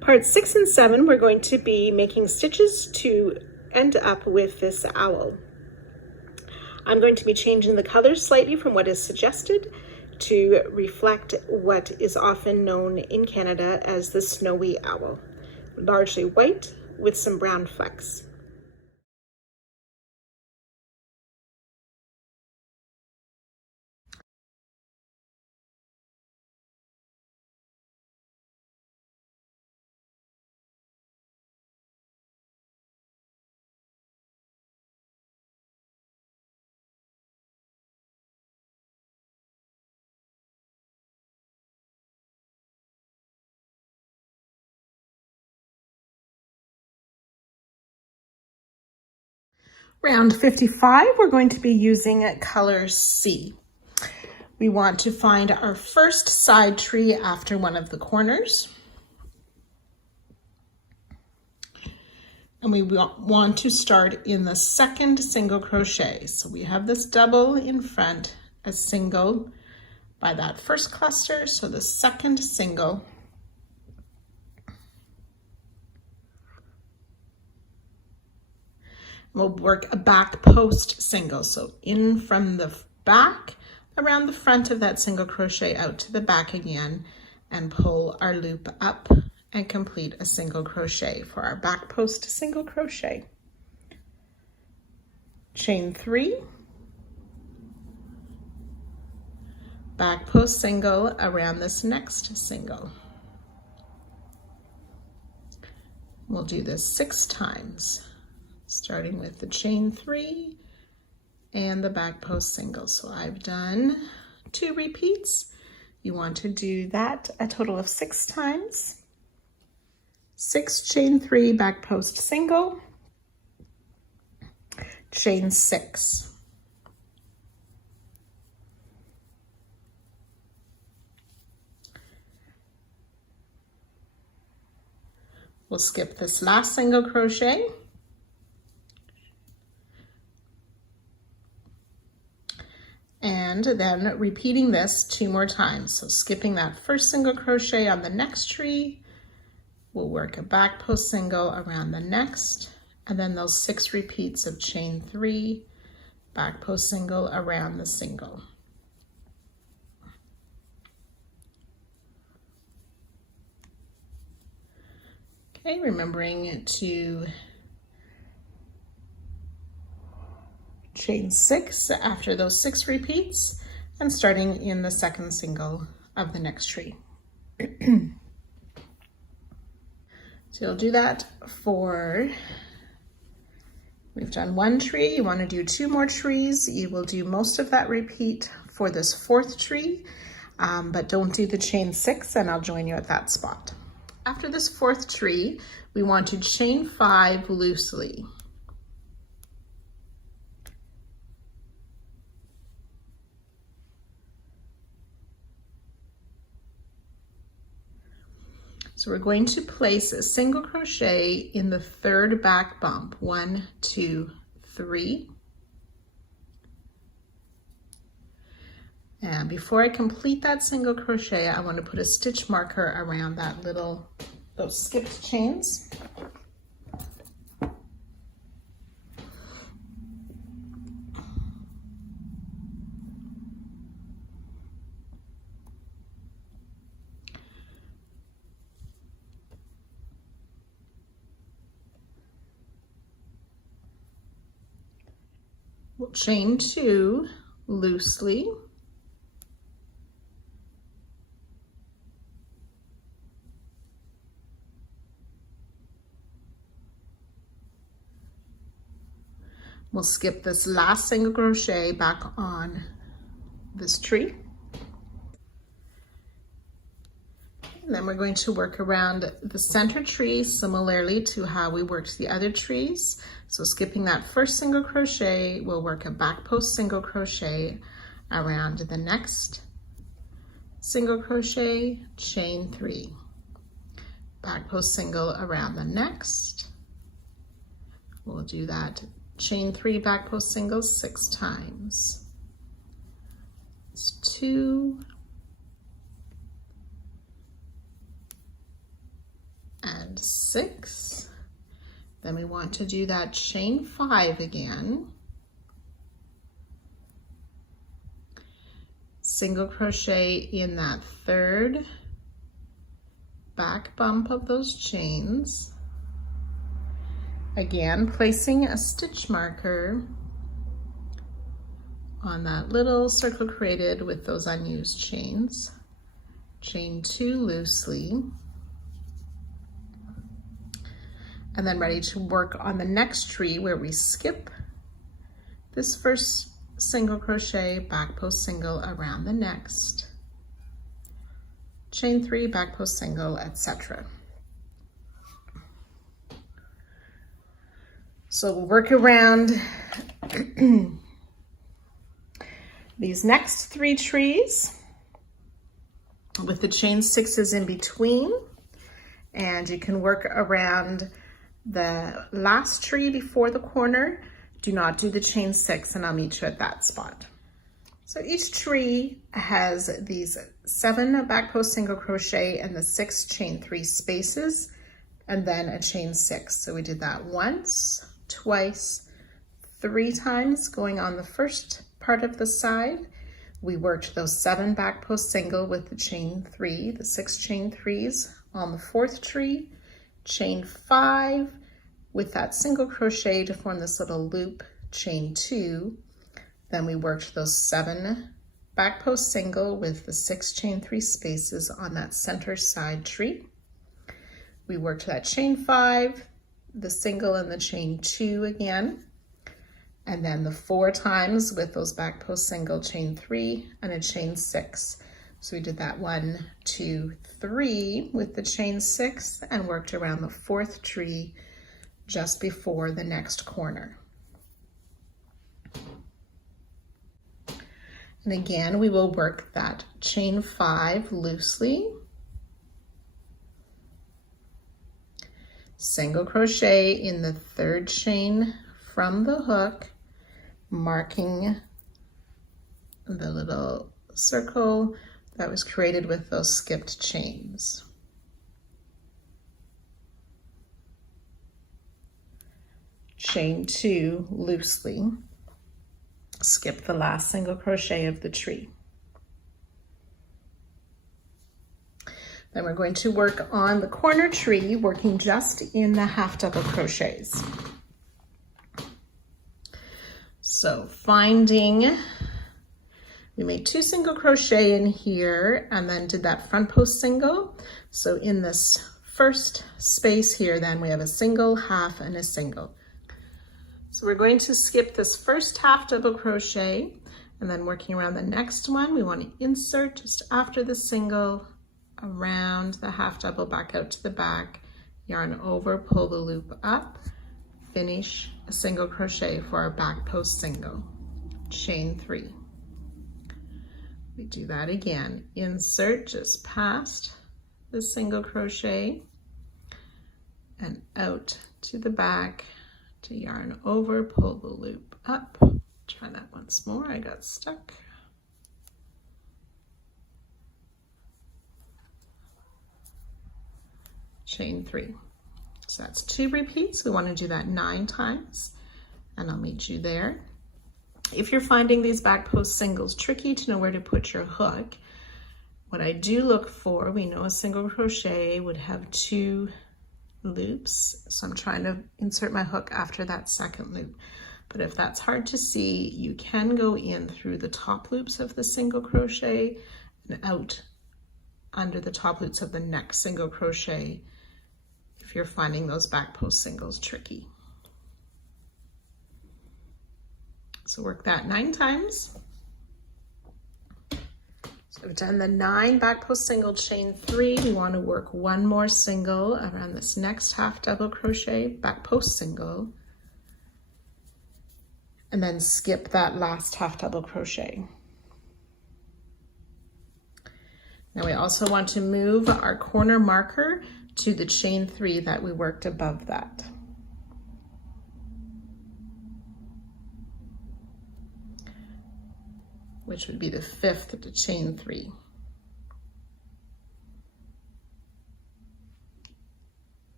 Parts 6 and 7, we're going to be making stitches to end up with this owl. I'm going to be changing the colors slightly from what is suggested to reflect what is often known in Canada as the snowy owl, largely white with some brown flecks. Round 55, we're going to be using color C. We want to find our first side tree after one of the corners. And we want to start in the second single crochet. So we have this double in front, a single by that first cluster, so the second single. We'll work a back post single, so in from the back, around the front of that single crochet out to the back again, and pull our loop up and complete a single crochet for our back post single crochet. Chain 3, back post single around this next single. We'll do this 6 times, starting with the chain 3 and the back post single. So I've done 2 repeats. You want to do that a total of 6 times. 6 chain 3 back post single, chain 6. We'll skip this last single crochet. And then repeating this 2 more times. So skipping that first single crochet on the next tree, we'll work a back post single around the next, and then those 6 repeats of chain 3, back post single around the single. Okay, remembering to chain 6 after those 6 repeats and starting in the second single of the next tree. So you'll do that for, we've done 1 tree, you want to do 2 more trees. You will do most of that repeat for this 4th tree, but don't do the chain 6, and I'll join you at that spot. After this 4th tree, we want to chain 5 loosely. So we're going to place a single crochet in the 3rd back bump. 1, 2, 3. And before I complete that single crochet, I want to put a stitch marker around that those skipped chains. We'll chain 2 loosely. We'll skip this last single crochet back on this tree. And then we're going to work around the center tree similarly to how we worked the other trees. So skipping that first single crochet, we'll work a back post single crochet around the next single crochet, chain 3, back post single around the next. We'll do that chain 3 back post single 6 times. It's 2 and 6. Then we want to do that chain 5 again. Single crochet in that 3rd back bump of those chains. Again, placing a stitch marker on that little circle created with those unused chains. Chain 2 loosely. And then ready to work on the next tree where we skip this first single crochet, back post single around the next, chain 3, back post single, etc. So we'll work around these next 3 trees with the chain 6s in between, and you can work around the last tree before the corner. Do not do the chain 6, and I'll meet you at that spot. So each tree has these 7 back post single crochet and the 6 chain 3 spaces, and then a chain 6. So we did that once, twice, 3 times going on the first part of the side. We worked those 7 back post single with the chain 3, the 6 chain 3s on the 4th tree, chain 5 with that single crochet to form this little loop, chain 2. Then we worked those 7 back post single with the 6 chain 3 spaces on that center side tree. We worked that chain 5, the single and the chain 2 again, and then the 4 times with those back post single, chain 3 and a chain 6. So we did that 1, 2, 3 with the chain 6 and worked around the 4th tree just before the next corner. And again, we will work that chain 5 loosely, single crochet in the 3rd chain from the hook, marking the little circle that was created with those skipped chains. Chain 2 loosely, skip the last single crochet of the tree. Then we're going to work on the corner tree, working just in the half double crochets. So finding, we made 2 single crochet in here and then did that front post single. So in this first space here, then we have a single, half, and a single. So we're going to skip this first half double crochet, and then working around the next one, we want to insert just after the single, around the half double, back out to the back, yarn over, pull the loop up, finish a single crochet for our back post single, chain 3. We do that again, insert just past the single crochet and out to the back, to yarn over, pull the loop up. Try that once more, I got stuck. Chain 3. So that's 2 repeats. We want to do that 9 times, and I'll meet you there. If you're finding these back post singles tricky to know where to put your hook, what I do look for, we know a single crochet would have 2 loops, so I'm trying to insert my hook after that second loop. But if that's hard to see, you can go in through the top loops of the single crochet and out under the top loops of the next single crochet if you're finding those back post singles tricky. So work that 9 times. So I've done the 9 back post single, chain 3. We want to work 1 more single around this next half double crochet, back post single, and then skip that last half double crochet. Now we also want to move our corner marker to the chain 3 that we worked above that. Which would be the 5th to chain 3.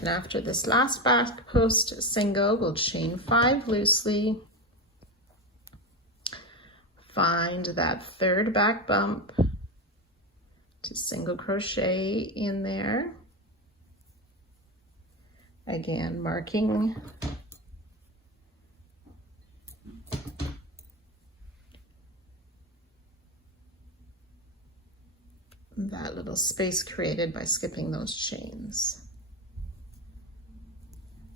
And after this last back post single, we'll chain 5 loosely, find that third back bump to single crochet in there. Again, marking that little space created by skipping those chains.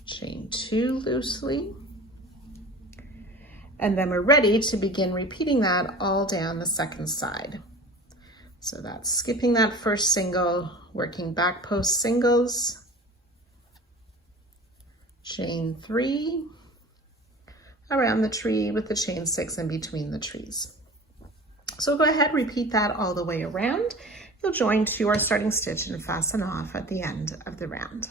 Chain 2 loosely, and then we're ready to begin repeating that all down the second side. So that's skipping that first single, working back post singles, chain 3 around the tree with the chain 6 in between the trees. So go ahead, repeat that all the way around. You'll join to our starting stitch and fasten off at the end of the round.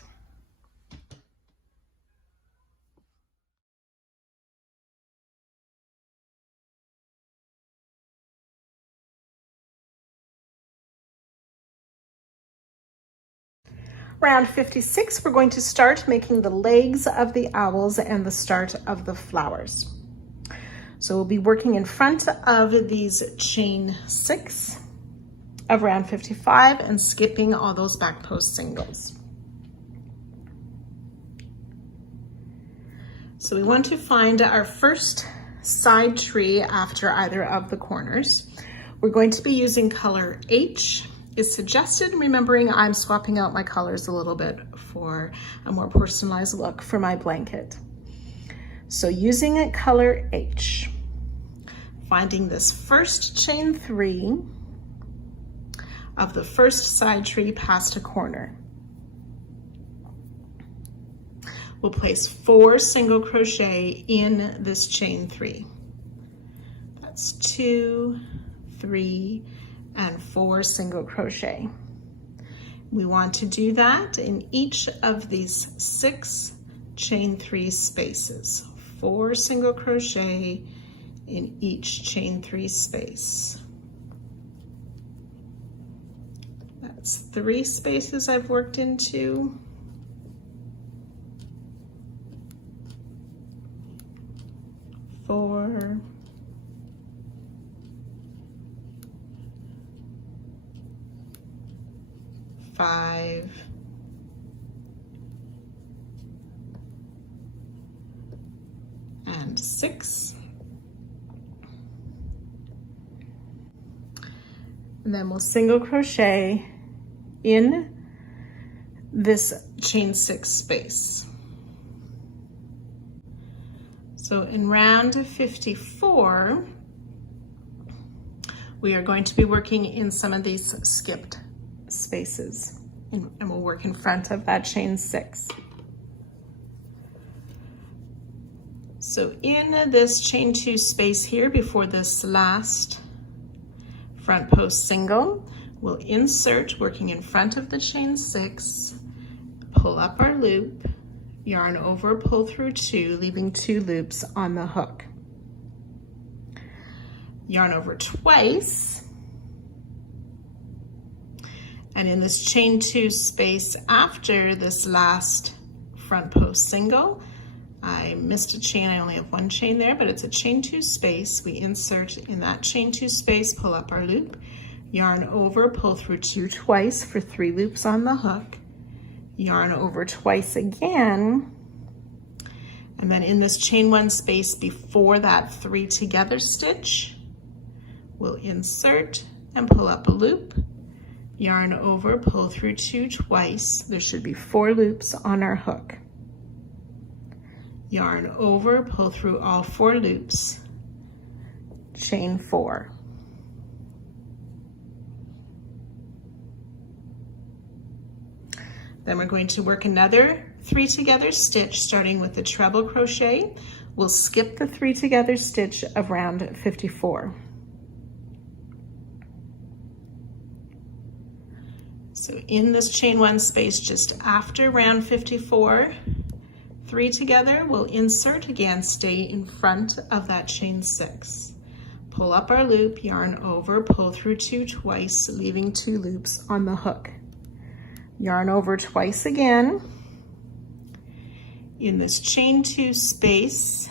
Round 56, we're going to start making the legs of the owls and the start of the flowers. So we'll be working in front of these chain 6 of round 55 and skipping all those back post singles. So we want to find our first side tree after either of the corners. We're going to be using color H is suggested, remembering I'm swapping out my colors a little bit for a more personalized look for my blanket. So using a color H, finding this first chain 3 of the first side tree past a corner. We'll place 4 single crochet in this chain 3. That's 2, 3, and 4 single crochet. We want to do that in each of these 6 chain 3 spaces. 4 single crochet in each chain 3 space. That's 3 spaces I've worked into. 4, 5, and 6. And then we'll single crochet in this chain 6 space. So in round 54, we are going to be working in some of these skipped spaces, and we'll work in front of that chain 6. So in this chain 2 space here before this last front post single, we'll insert, working in front of the chain 6, pull up our loop, yarn over, pull through 2, leaving 2 loops on the hook. Yarn over twice, and in this chain 2 space after this last front post single, I missed a chain, I only have 1 chain there, but it's a chain 2 space. We insert in that chain 2 space, pull up our loop, yarn over, pull through 2 twice for 3 loops on the hook, yarn over twice again, and then in this chain 1 space before that 3 together stitch, we'll insert and pull up a loop, yarn over, pull through 2 twice. There should be 4 loops on our hook. Yarn over, pull through all 4 loops, chain 4. Then we're going to work another 3 together stitch starting with the treble crochet. We'll skip the 3 together stitch of round 54. So in this chain 1 space just after round 54, 3 together, we'll insert again, stay in front of that chain 6. Pull up our loop, yarn over, pull through 2 twice, leaving 2 loops on the hook. Yarn over twice again, in this chain 2 space,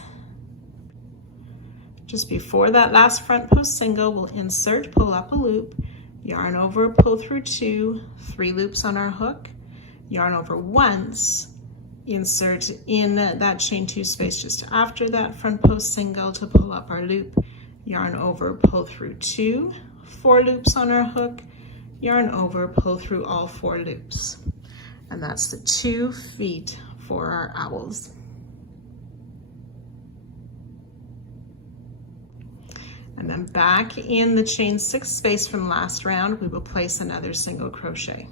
just before that last front post single, we'll insert, pull up a loop, yarn over, pull through 2, 3 loops on our hook, yarn over once, insert in that chain 2 space just after that front post single to pull up our loop, yarn over, pull through 2, 4 loops on our hook, yarn over, pull through all 4 loops. And that's the 2 feet for our owls. And then back in the chain 6 space from last round, we will place another single crochet.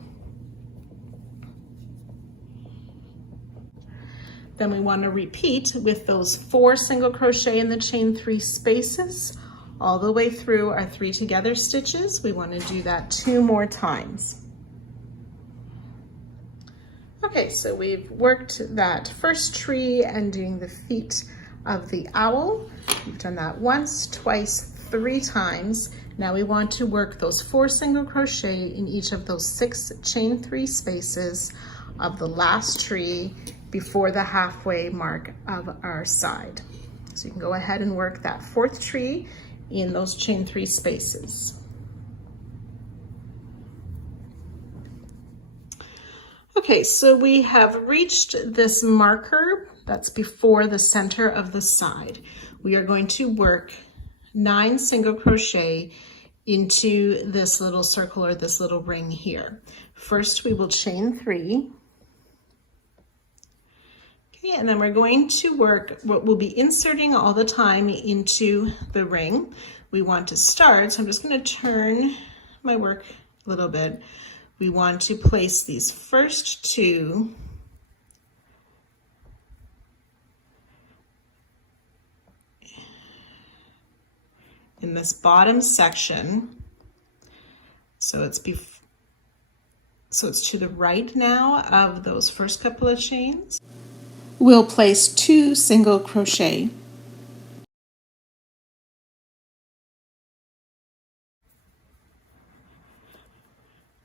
Then we want to repeat with those 4 single crochet in the chain 3 spaces all the way through our 3 together stitches. We want to do that 2 more times. Okay, so we've worked that first tree and doing the feet of the owl. We've done that once, twice, 3 times. Now we want to work those 4 single crochet in each of those 6 chain 3 spaces of the last tree before the halfway mark of our side. So you can go ahead and work that 4th tree in those chain 3 spaces. Okay, so we have reached this marker that's before the center of the side. We are going to work 9 single crochet into this little circle or this little ring here. First, we will chain 3. Okay, and then we're going to work what we'll be inserting all the time into the ring. We want to start, so I'm just going to turn my work a little bit. We want to place these first 2 in this bottom section. So it's to the right now of those first couple of chains. We'll place 2 single crochet.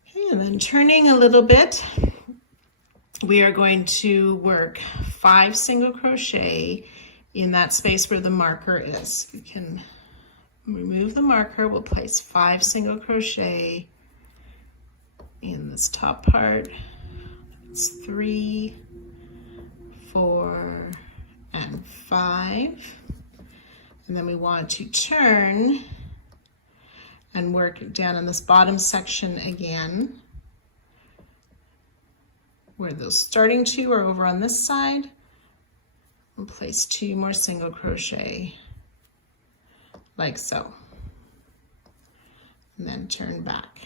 Okay, and then turning a little bit, we are going to work 5 single crochet in that space where the marker is. You can remove the marker, we'll place 5 single crochet in this top part. It's 3, 4, and 5. And then we want to turn and work down in this bottom section again, where those starting 2 are over on this side, and place 2 more single crochet like so, and then turn back.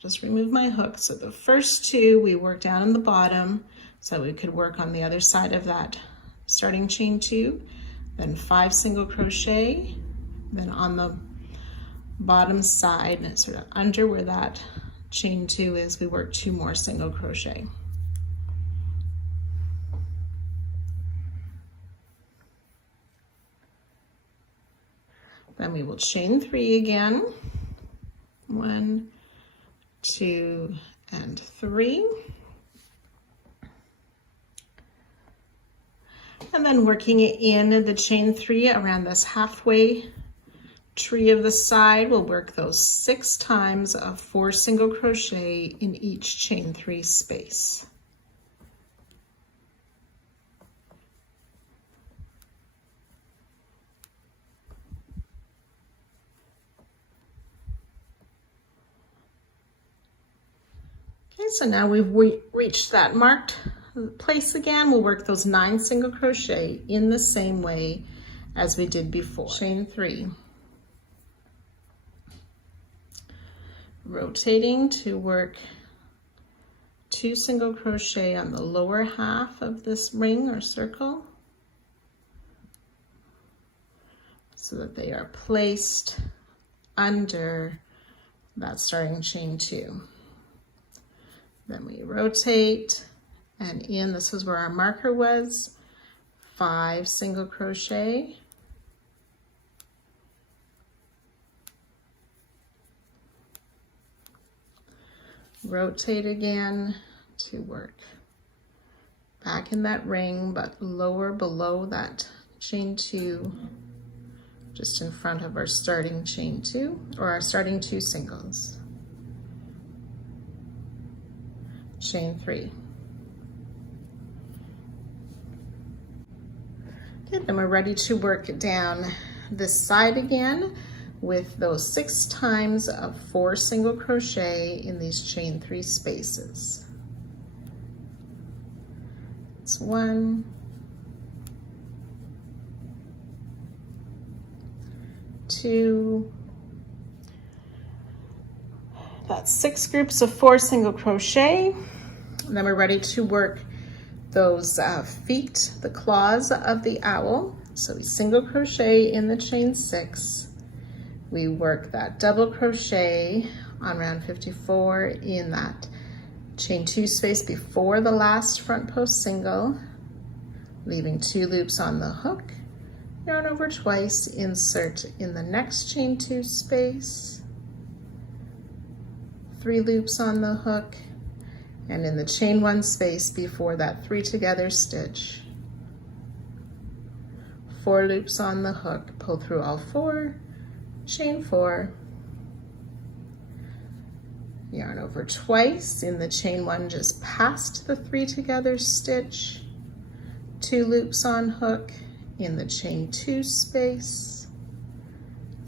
Just remove my hook. So the first 2 we work down in the bottom so we could work on the other side of that starting chain 2, then 5 single crochet, then on the bottom side, sort of under where that chain 2 is, we work 2 more single crochet. Then we will chain 3 again. 1, 2, and 3. And then working in the chain 3 around this halfway tree of the side, we'll work those 6 times of 4 single crochet in each chain 3 space. Okay, so now we've reached that marked place again. We'll work those 9 single crochet in the same way as we did before. Chain 3. Rotating to work 2 single crochet on the lower half of this ring or circle so that they are placed under that starting chain 2. Then we rotate, and in, this is where our marker was, 5 single crochet. Rotate again to work back in that ring, but lower below that chain 2, just in front of our starting chain 2, or our starting 2 singles. Chain 3. Okay, then we're ready to work down this side again with those 6 times of 4 single crochet in these chain 3 spaces. It's 1, 2, that's 6 groups of 4 single crochet. And then we're ready to work those feet, the claws of the owl. So we single crochet in the chain 6. We work that double crochet on round 54 in that chain 2 space before the last front post single, leaving 2 loops on the hook, yarn over twice, insert in the next chain 2 space, 3 loops on the hook, and in the chain 1 space before that 3 together stitch, 4 loops on the hook, pull through all 4, chain 4, yarn over twice in the chain 1 just past the 3 together stitch, 2 loops on hook in the chain 2 space,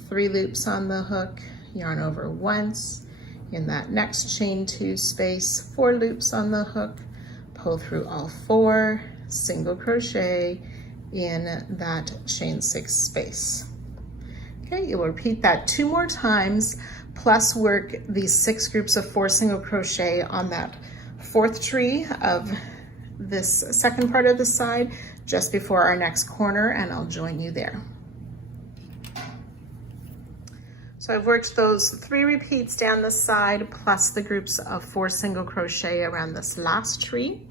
3 loops on the hook, yarn over once in that next chain 2 space, 4 loops on the hook, pull through all 4, single crochet in that chain 6 space. Okay, you'll repeat that 2 more times, plus work these 6 groups of 4 single crochet on that 4th tree of this second part of the side just before our next corner, and I'll join you there. So I've worked those 3 repeats down the side plus the groups of 4 single crochet around this last tree,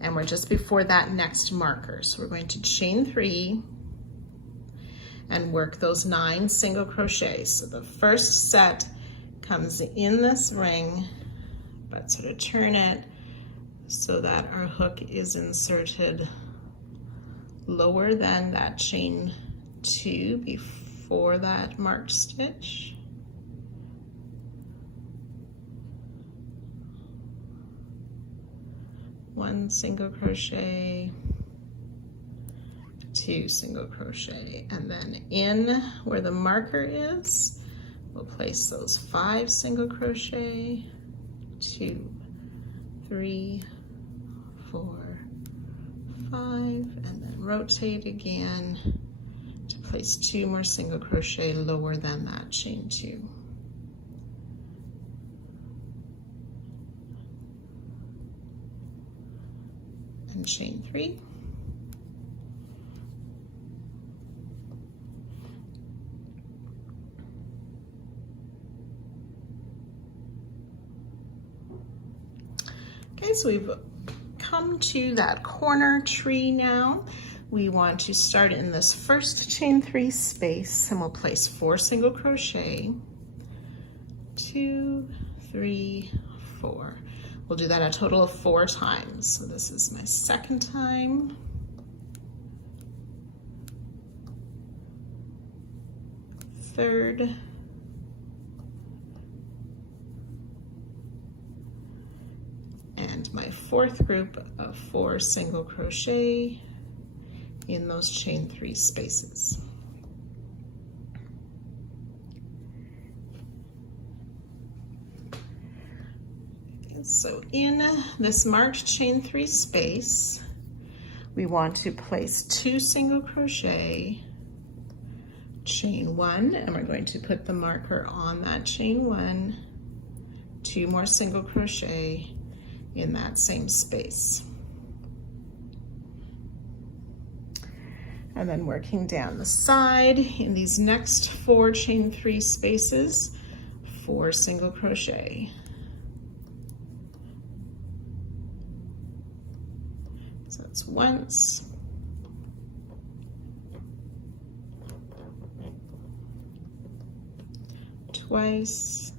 and we're just before that next marker. So we're going to chain 3 and work those 9 single crochets. So the first set comes in this ring, but sort of turn it so that our hook is inserted lower than that chain 2 before that marked stitch. One single crochet, 2 single crochet, and then in where the marker is, we'll place those 5 single crochet, 2, 3, 4, 5, and then rotate again to place 2 more single crochet lower than that chain 2. And chain 3. Okay, so we've come to that corner tree now. We want to start in this first chain 3 space, and we'll place 4 single crochet, 2, 3, 4. We'll do that a total of 4 times. So this is my second time. Third. And my 4th group of 4 single crochet in those chain 3 spaces. So in this marked chain 3 space, we want to place 2 single crochet, chain 1, and we're going to put the marker on that chain 1, 2 more single crochet in that same space. And then working down the side in these next 4 chain 3 spaces, 4 single crochet. So that's once, twice,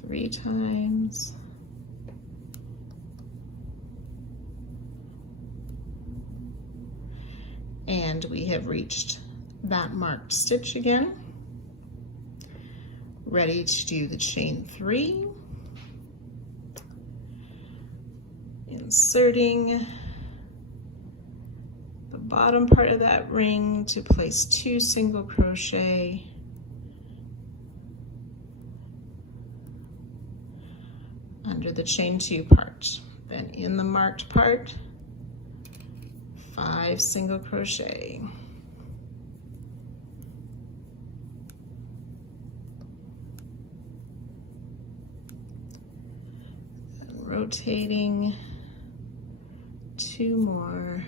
3, 3 times. And we have reached that marked stitch again. Ready to do the chain 3. Inserting the bottom part of that ring to place 2 single crochet. Under the chain 2 part. Then in the marked part, 5 single crochet. And rotating 2 more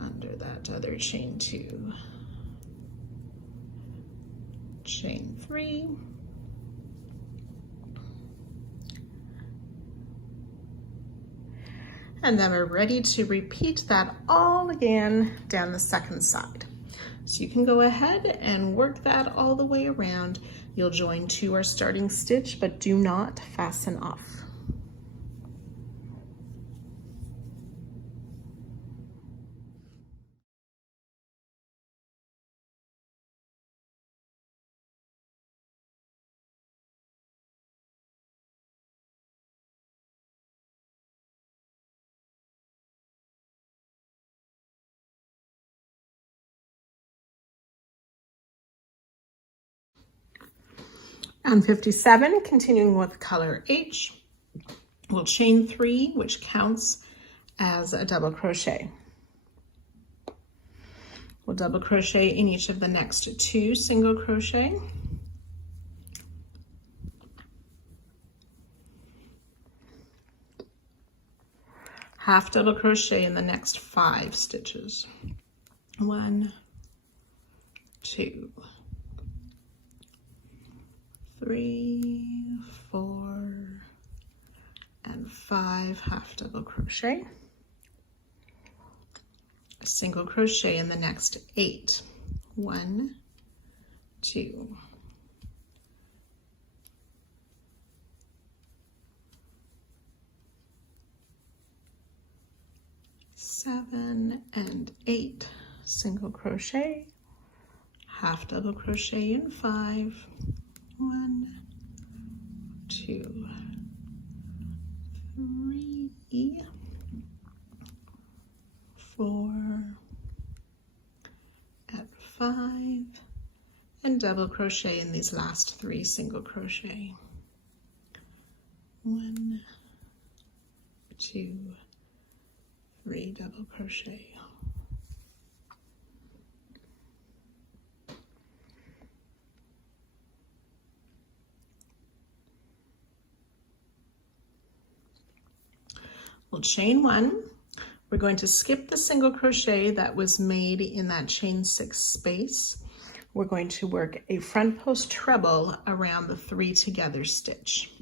under that other chain 2. Chain 3. And then we're ready to repeat that all again down the second side. So you can go ahead and work that all the way around. You'll join to our starting stitch, but do not fasten off. On 57, continuing with color H, we'll chain 3, which counts as a double crochet. We'll double crochet in each of the next 2 single crochet. Half double crochet in the next 5 stitches. 1, 2, 3, 4, and 5 half double crochet. A single crochet in the next 8. 1, 2, 7 and 8 single crochet, half double crochet in 5. 1, 2, 3, 4, and 5, and double crochet in these last 3 single crochet. 1, 2, 3 double crochet. We'll chain 1. We're going to skip the single crochet that was made in that chain 6 space. We're going to work a front post treble around the 3 together stitch.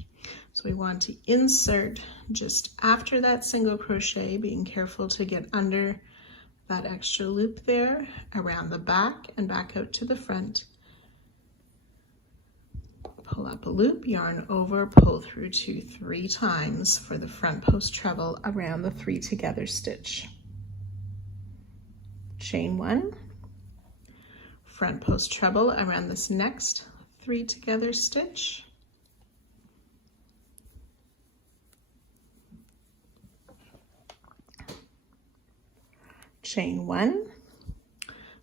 So we want to insert just after that single crochet, being careful to get under that extra loop there, around the back and back out to the front. Pull up a loop, yarn over, pull through 2 3 times for the front post treble around the 3 together stitch. Chain 1, front post treble around this next 3 together stitch. Chain 1,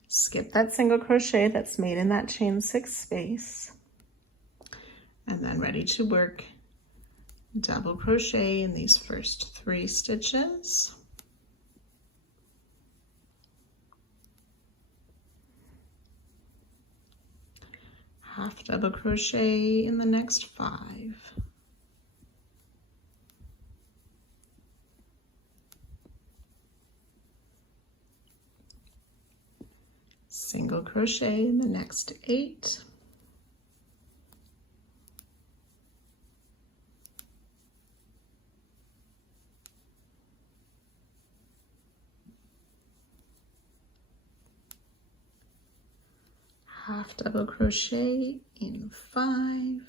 skip that single crochet that's made in that chain 6 space, and then ready to work double crochet in these first 3 stitches. Half double crochet in the next 5. Single crochet in the next 8. Half double crochet in 5.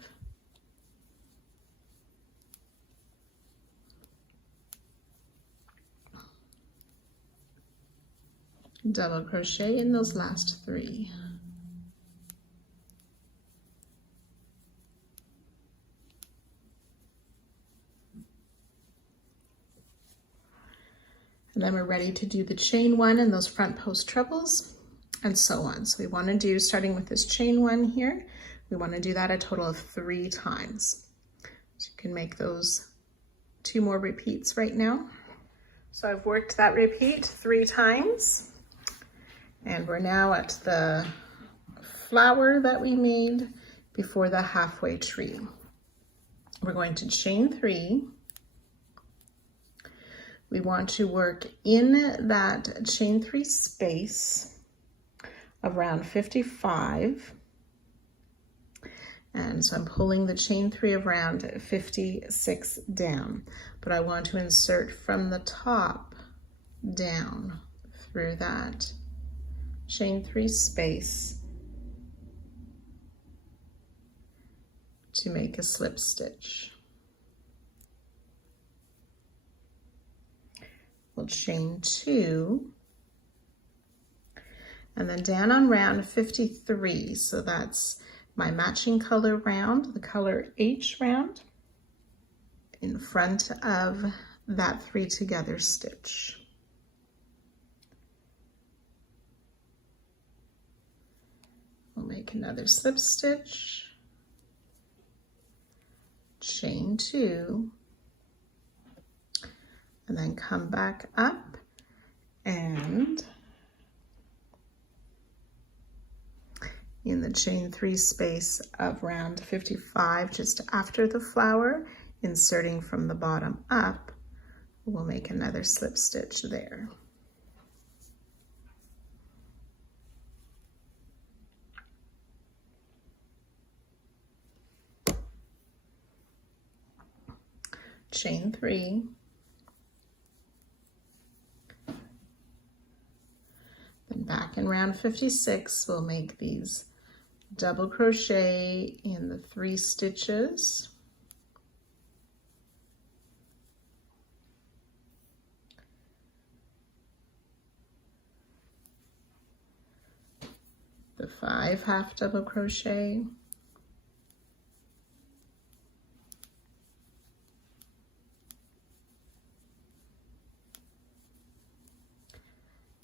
double crochet in those last 3. And then we're ready to do the chain 1 and those front post trebles and so on. So we want to do, starting with this chain 1 here, we want to do that a total of 3 times. So you can make those 2 more repeats right now. So I've worked that repeat 3 times, and we're now at the flower that we made before the halfway tree. We're going to chain 3. We want to work in that chain 3 space of round 55. And so I'm pulling the chain 3 of round 56 down, but I want to insert from the top down through that chain 3 space to make a slip stitch. We'll chain 2 and then down on round 53. So that's my matching color round, the color H round, in front of that 3 together stitch. We'll make another slip stitch, chain 2, and then come back up and in the chain 3 space of round 55, just after the flower, inserting from the bottom up, we'll make another slip stitch there. Chain 3. Then back in round 56, we'll make these double crochet in the 3 stitches. The 5 half double crochet.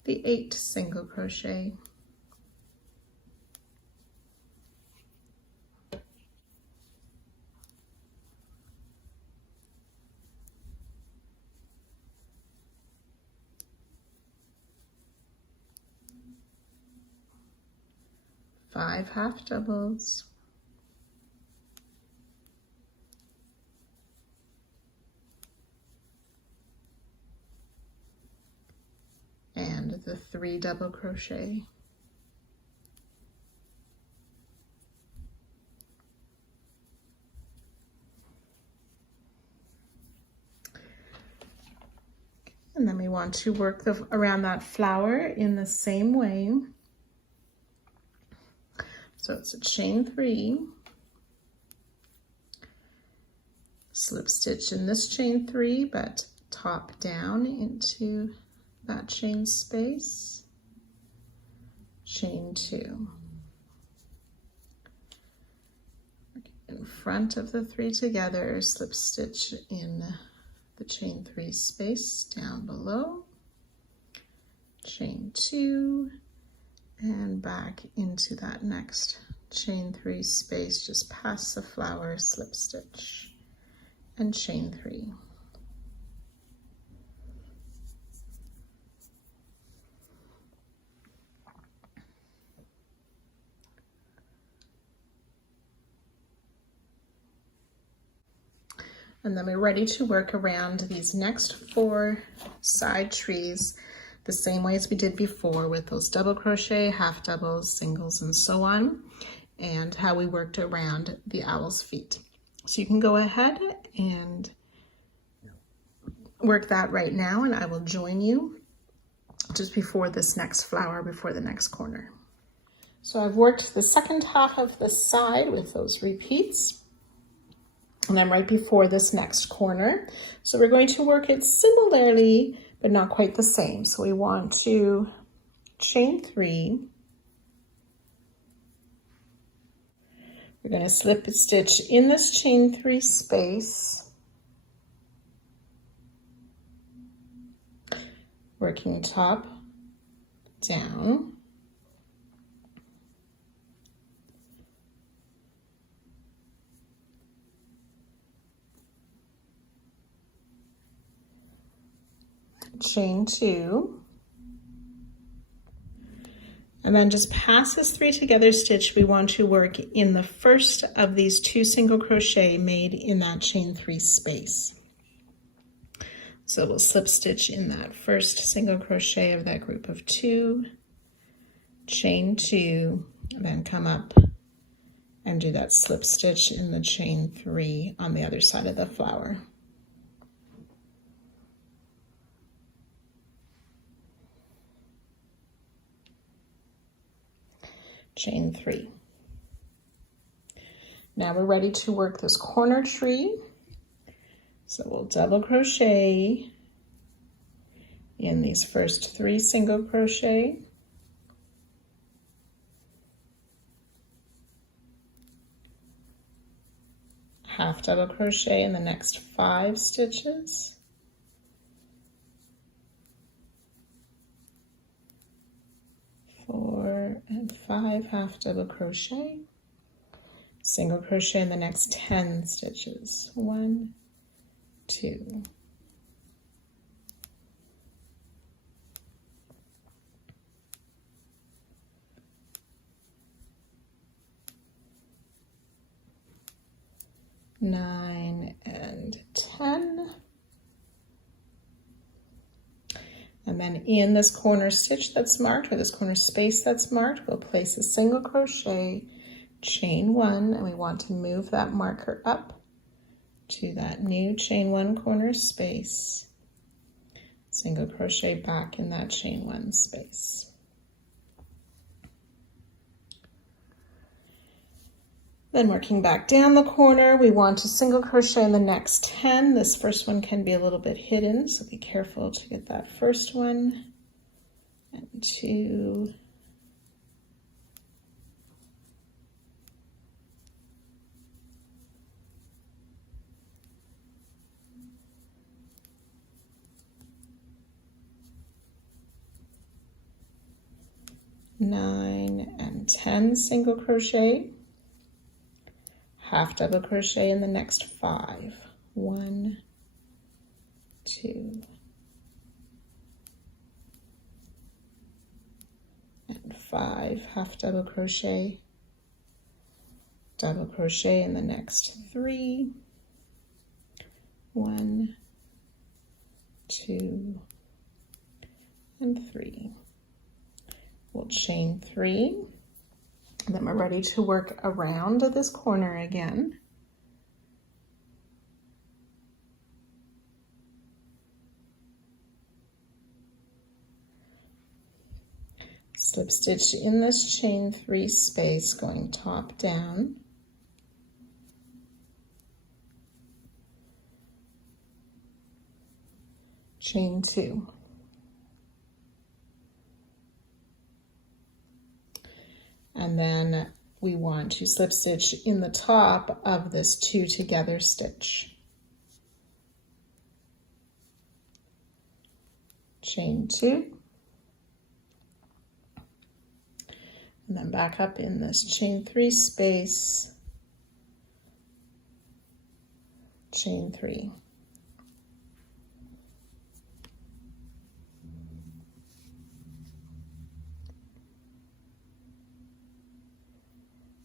The 8 single crochet. Five half doubles. And the 3 double crochet. And then we want to work around that flower in the same way. So it's a chain 3, slip stitch in this chain 3, but top down into that chain space, chain 2. In front of the 3 together, slip stitch in the chain 3 space down below, chain 2, and back into that next chain 3 space just past the flower, slip stitch and chain 3. And then we're ready to work around these next 4 side trees the same way as we did before with those double crochet, half doubles, singles, and so on, and how we worked around the owl's feet. So you can go ahead and work that right now, and I will join you just before this next flower, before the next corner. So I've worked the second half of the side with those repeats, and I'm right before this next corner. So we're going to work it similarly, but not quite the same. So we want to chain 3. We're going to slip stitch in this chain 3 space, working top down. Chain 2. And then just past this 3 together stitch, we want to work in the first of these 2 single crochet made in that chain 3 space. So we'll slip stitch in that first single crochet of that group of 2, chain 2, and then come up and do that slip stitch in the chain 3 on the other side of the flower. Chain 3. Now we're ready to work this corner tree. So we'll double crochet in these first 3 single crochet, half double crochet in the next 5 stitches, and 5 half double crochet, single crochet in the next 10 stitches, 1, 2, 9 and 10. And then in this corner stitch that's marked, or this corner space that's marked, we'll place a single crochet, chain 1, and we want to move that marker up to that new chain 1 corner space, single crochet back in that chain 1 space. Then working back down the corner, we want to single crochet in the next 10. This first one can be a little bit hidden, so be careful to get that first one, and 2, nine and 10 single crochet, half double crochet in the next 5, 1, 2, and 5 half double crochet in the next 3, 1, 2, and 3. We'll chain 3. And then we're ready to work around this corner again. Slip stitch in this chain 3 space, going top down. Chain 2. And then we want to slip stitch in the top of this 2 together stitch. Chain 2. And then back up in this chain 3 space, chain 3.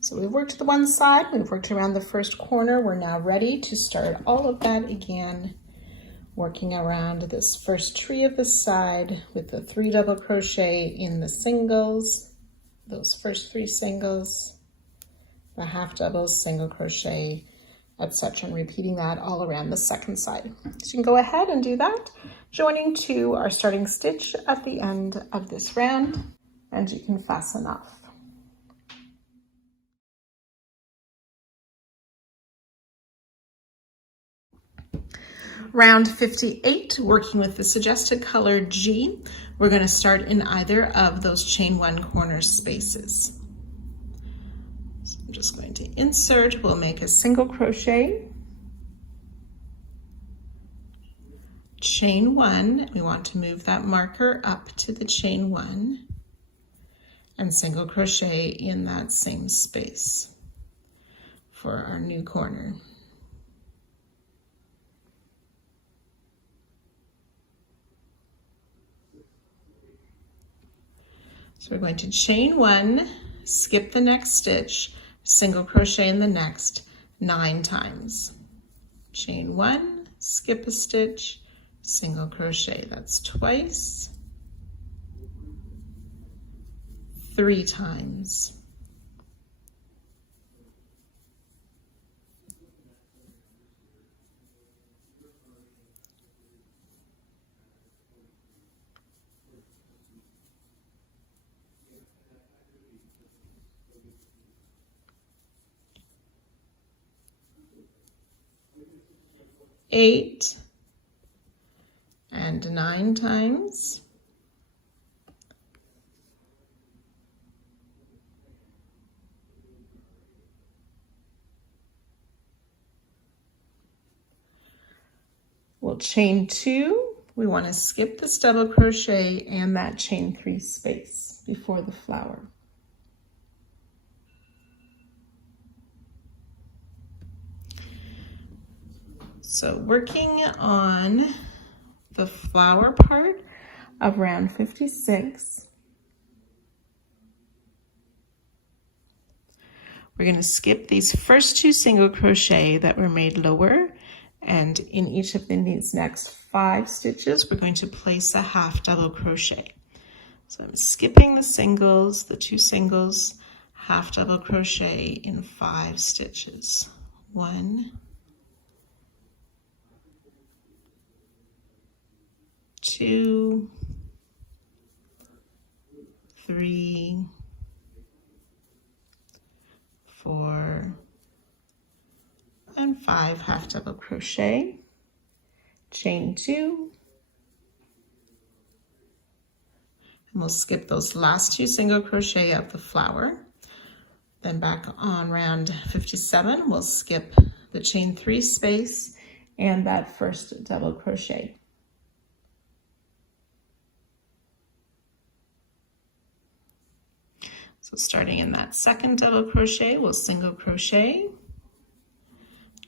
So we've worked the one side, we've worked around the first corner. We're now ready to start all of that again, working around this first tree of the side with the 3 double crochet in the singles, those first 3 singles, the half doubles, single crochet, etc., and repeating that all around the second side. So you can go ahead and do that, joining to our starting stitch at the end of this round, and you can fasten off. Round 58, working with the suggested color G. we're going to start in either of those chain one corner spaces. So I'm just going to insert, we'll make a single crochet, chain one, we want to move that marker up to the chain one, and single crochet in that same space for our new corner. So we're going to chain one, skip the next stitch, single crochet in the next 9 times. Chain one, skip a stitch, single crochet. That's twice, 3 times. Eight and 9 times. We'll chain 2. We want to skip this double crochet and that chain 3 space before the flower. So working on the flower part of round 56, we're going to skip these first 2 single crochet that were made lower, and in each of these next 5 stitches, we're going to place a half double crochet. So I'm skipping the singles, the 2 singles, half double crochet in 5 stitches. 1, 2, 3, 4, and 5 half double crochet, chain 2, and we'll skip those last 2 single crochet of the flower. Then back on round 57, we'll skip the chain 3 space and that first double crochet. So starting in that second double crochet, we'll single crochet,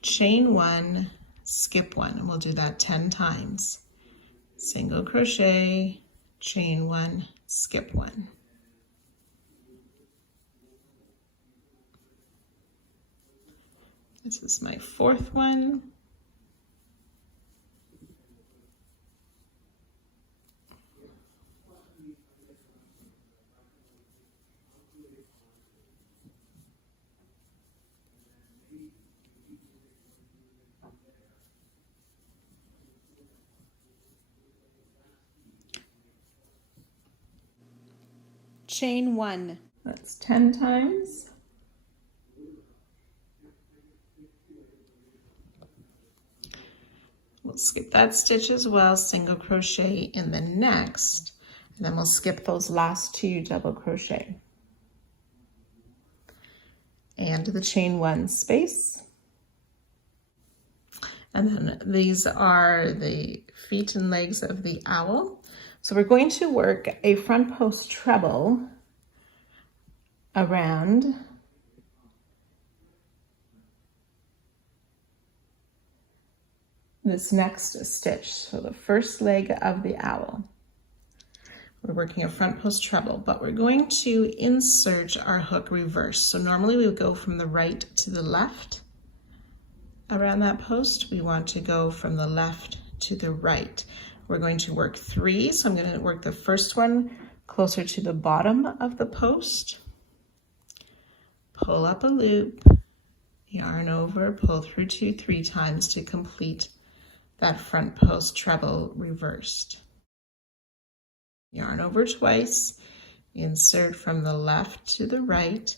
chain 1, skip 1, and we'll do that 10 times. Single crochet, chain 1, skip 1. This is my 4th one. Chain 1. That's 10 times. We'll skip that stitch as well, single crochet in the next, and then we'll skip those last 2 double crochet. And the chain 1 space. And then these are the feet and legs of the owl. So we're going to work a front post treble around this next stitch. So the first leg of the owl. We're working a front post treble, but we're going to insert our hook reverse. So normally we would go from the right to the left around that post. We want to go from the left to the right. We're going to work 3, so I'm going to work the first one closer to the bottom of the post. Pull up a loop, yarn over, pull through 2 3 times to complete that front post treble reversed. Yarn over twice, insert from the left to the right,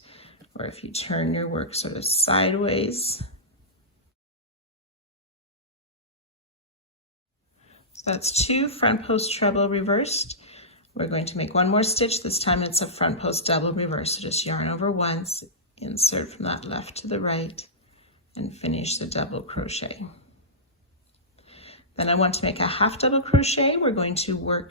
or if you turn your work sort of sideways. So that's 2 front post treble reversed. We're going to make one more stitch. This time it's a front post double reverse. So just yarn over once, insert from that left to the right, and finish the double crochet. Then I want to make a half double crochet. We're going to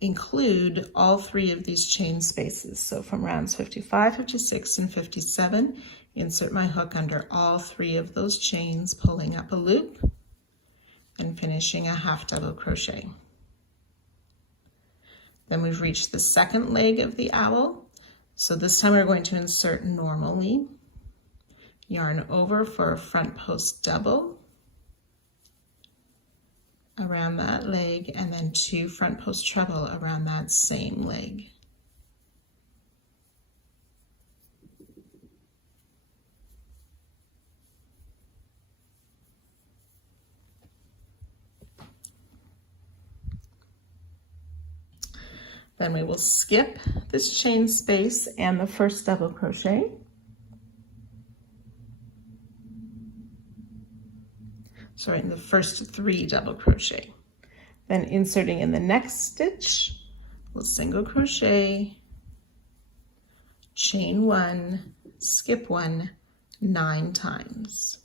include all three of these chain spaces. So from rounds 55, 56, and 57, insert my hook under all three of those chains, pulling up a loop and finishing a half double crochet. Then we've reached the second leg of the owl. So this time we're going to insert normally, yarn over for a front post double around that leg, and then 2 front post treble around that same leg. Then we will skip this chain space and the first double crochet. Sorry, in the first 3 double crochet. Then inserting in the next stitch, we'll single crochet, chain 1, skip 1, 9 times.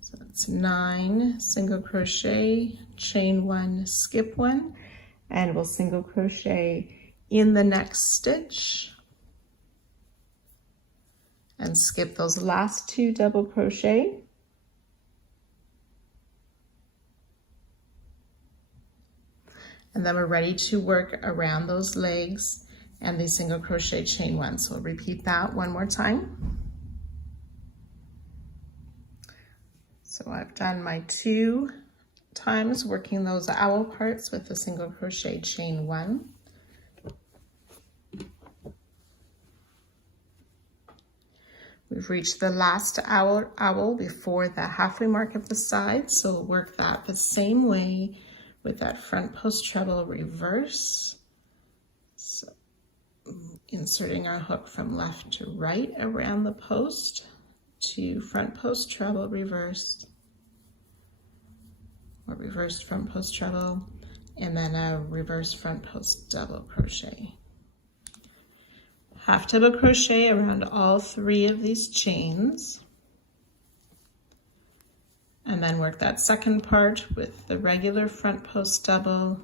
So that's 9 single crochet, chain 1, skip 1, and we'll single crochet in the next stitch and skip those last 2 double crochet. And then we're ready to work around those legs and the single crochet, chain 1. So we'll repeat that one more time. So I've done my 2 times working those owl parts with the single crochet, chain 1. We've reached the last owl before the halfway mark of the side, so we'll work that the same way with that front post treble reverse. So inserting our hook from left to right around the post, 2 front post treble reversed, or reversed front post treble, and then a reverse front post double crochet. Half double crochet around all 3 of these chains, and then work that second part with the regular front post double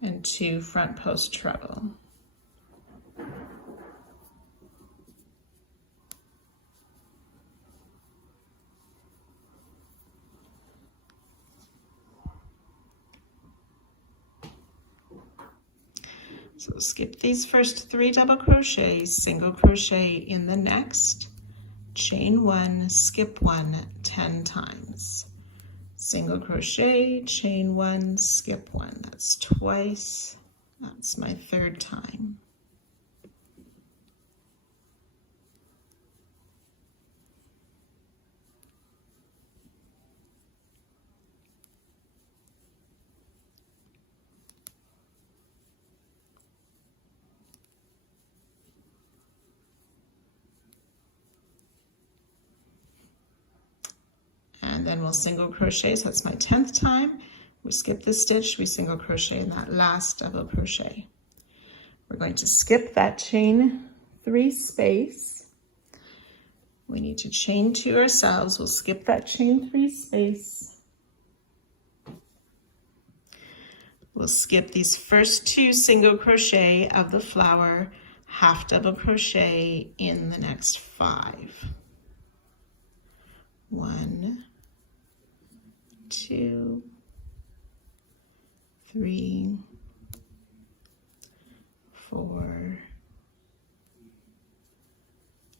and 2 front post treble. So skip these first 3 double crochets, single crochet in the next, chain 1, skip 1, 10 times. Single crochet, chain 1, skip 1. That's twice. That's my 3rd time. And then we'll single crochet, so that's my 10th time. We skip the stitch, we single crochet in that last double crochet. We're going to skip that chain 3 space. We need to chain 2 ourselves. We'll skip that chain 3 space. We'll skip these first 2 single crochet of the flower, half double crochet in the next 5. 1, 2, 3, 4,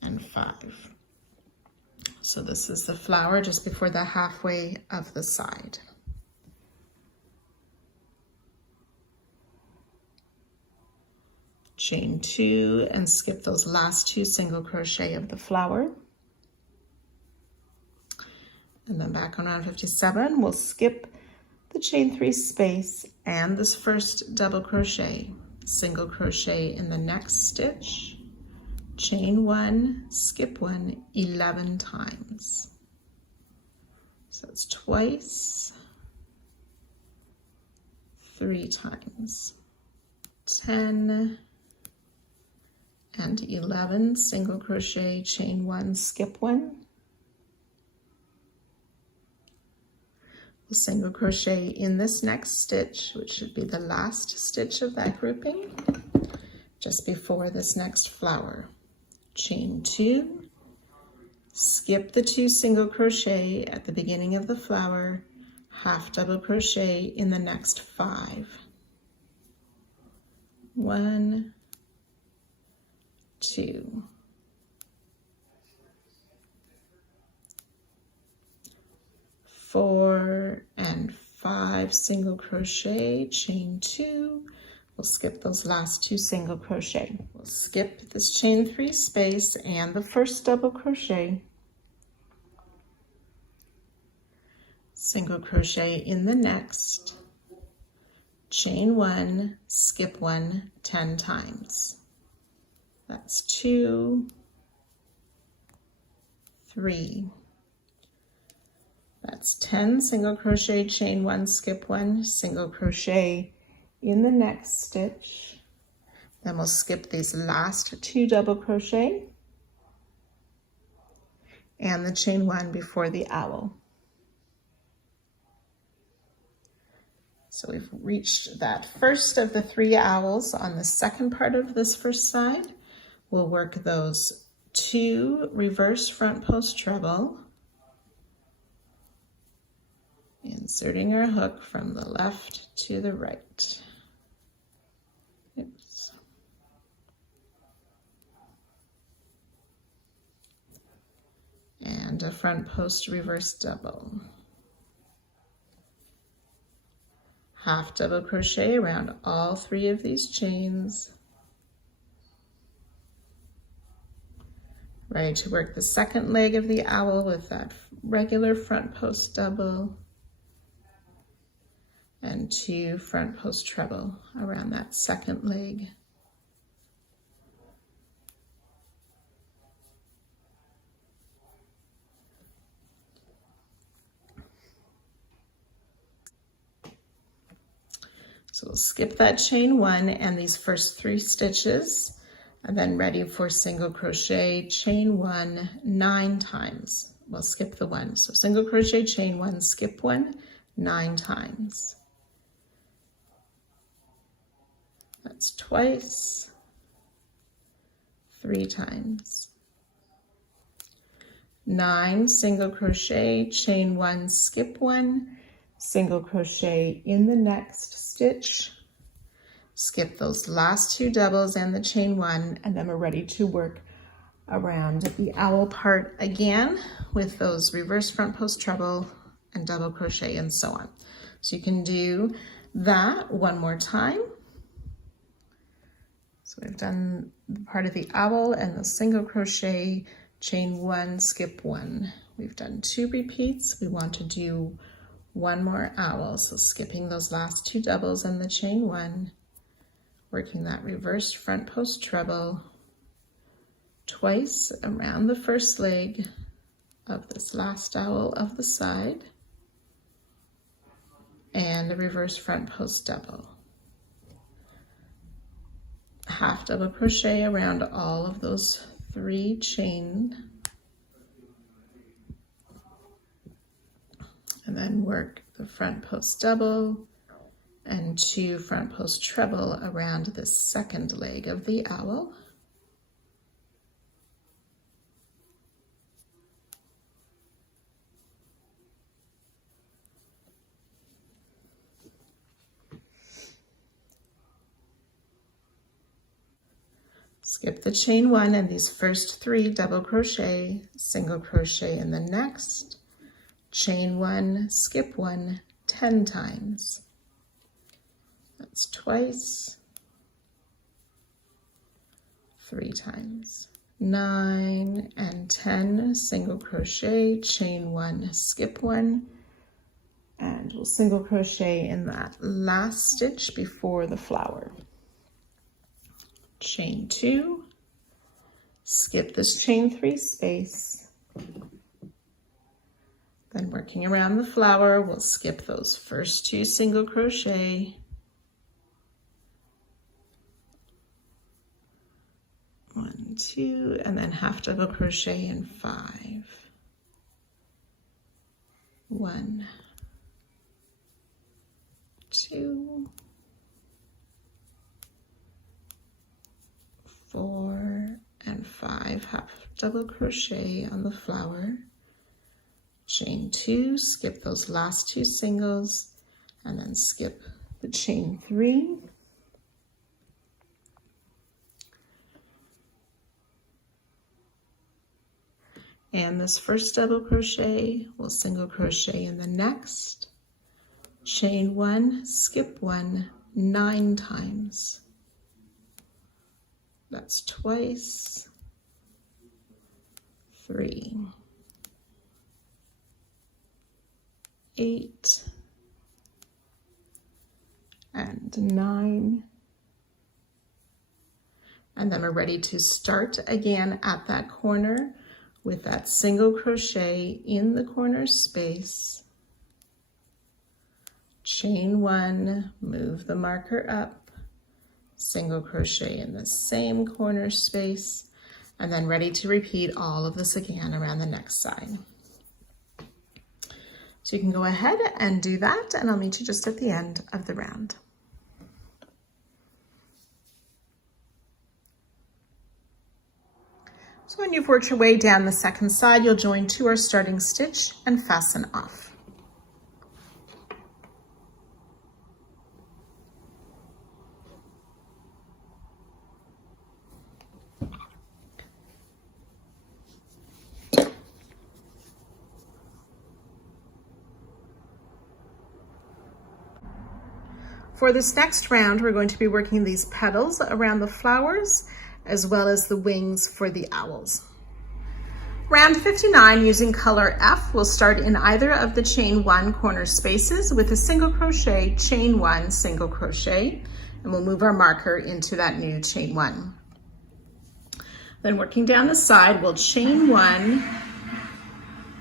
and 5. So this is the flower just before the halfway of the side. chain 2, and skip those last 2 single crochet of the flower. And then back on round 57, we'll skip the chain 3 space and this first double crochet, single crochet in the next stitch, chain 1, skip 1, 11 times. So it's twice, 3 times, 10 and 11, single crochet, chain 1, skip 1. We'll single crochet in this next stitch, which should be the last stitch of that grouping, just before this next flower. Chain 2, skip the 2 single crochet at the beginning of the flower, half double crochet in the next 5. 1, 2. 4 and 5 single crochet, chain 2. We'll skip those last 2 single crochet. We'll skip this chain 3 space and the first double crochet, single crochet in the next, chain 1, skip 1, 10 times. That's 2, 3. That's 10 single crochet, chain 1, skip 1, single crochet in the next stitch. Then we'll skip these last 2 double crochet and the chain 1 before the owl. So we've reached that first of the 3 owls. On the second part of this first side, we'll work those 2 reverse front post treble, inserting our hook from the left to the right. Oops. And a front post reverse double. Half double crochet around all 3 of these chains. Ready to work the second leg of the owl with that regular front post double and 2 front post treble around that second leg. So we'll skip that chain 1 and these first 3 stitches, and then ready for single crochet, chain 1, 9 times. We'll skip the 1. So single crochet, chain 1, skip 1, 9 times. That's twice, 3 times. 9 single crochet, chain 1, skip 1, single crochet in the next stitch, skip those last 2 doubles and the chain 1, and then we're ready to work around the owl part again with those reverse front post treble and double crochet and so on. So you can do that one more time. So we've done the part of the owl and the single crochet, chain 1, skip 1. We've done 2 repeats. We want to do 1 more owl. So skipping those last 2 doubles and the chain 1, working that reversed front post treble twice around the first leg of this last owl of the side, and a reverse front post double. Half double crochet around all of those 3 chain, and then work the front post double and 2 front post treble around the second leg of the owl. Skip the chain 1 and these first 3 double crochet, single crochet in the next, chain 1, skip 1, 10 times. That's twice, 3 times. 9 and 10 single crochet, chain 1, skip 1, and we'll single crochet in that last stitch before the flower. Chain 2, skip this chain 3 space, then working around the flower, we'll skip those first 2 single crochet, 1, 2, and then half double crochet in 5. 1, 2, 4, and 5, half double crochet on the flower, chain 2, skip those last 2 singles, and then skip the chain 3. And this first double crochet, we'll single crochet in the next, chain 1, skip 1, 9 times. That's twice, 3, 8, and 9. And then we're ready to start again at that corner with that single crochet in the corner space, chain 1, move the marker up, single crochet in the same corner space, and then ready to repeat all of this again around the next side. So you can go ahead and do that, and I'll meet you just at the end of the round. So when you've worked your way down the second side, you'll join to our starting stitch and fasten off. For this next round, we're going to be working these petals around the flowers as well as the wings for the owls. Round 59 using color F, we'll start in either of the chain 1 corner spaces with a single crochet, chain 1, single crochet, and we'll move our marker into that new chain 1. Then working down the side, we'll chain 1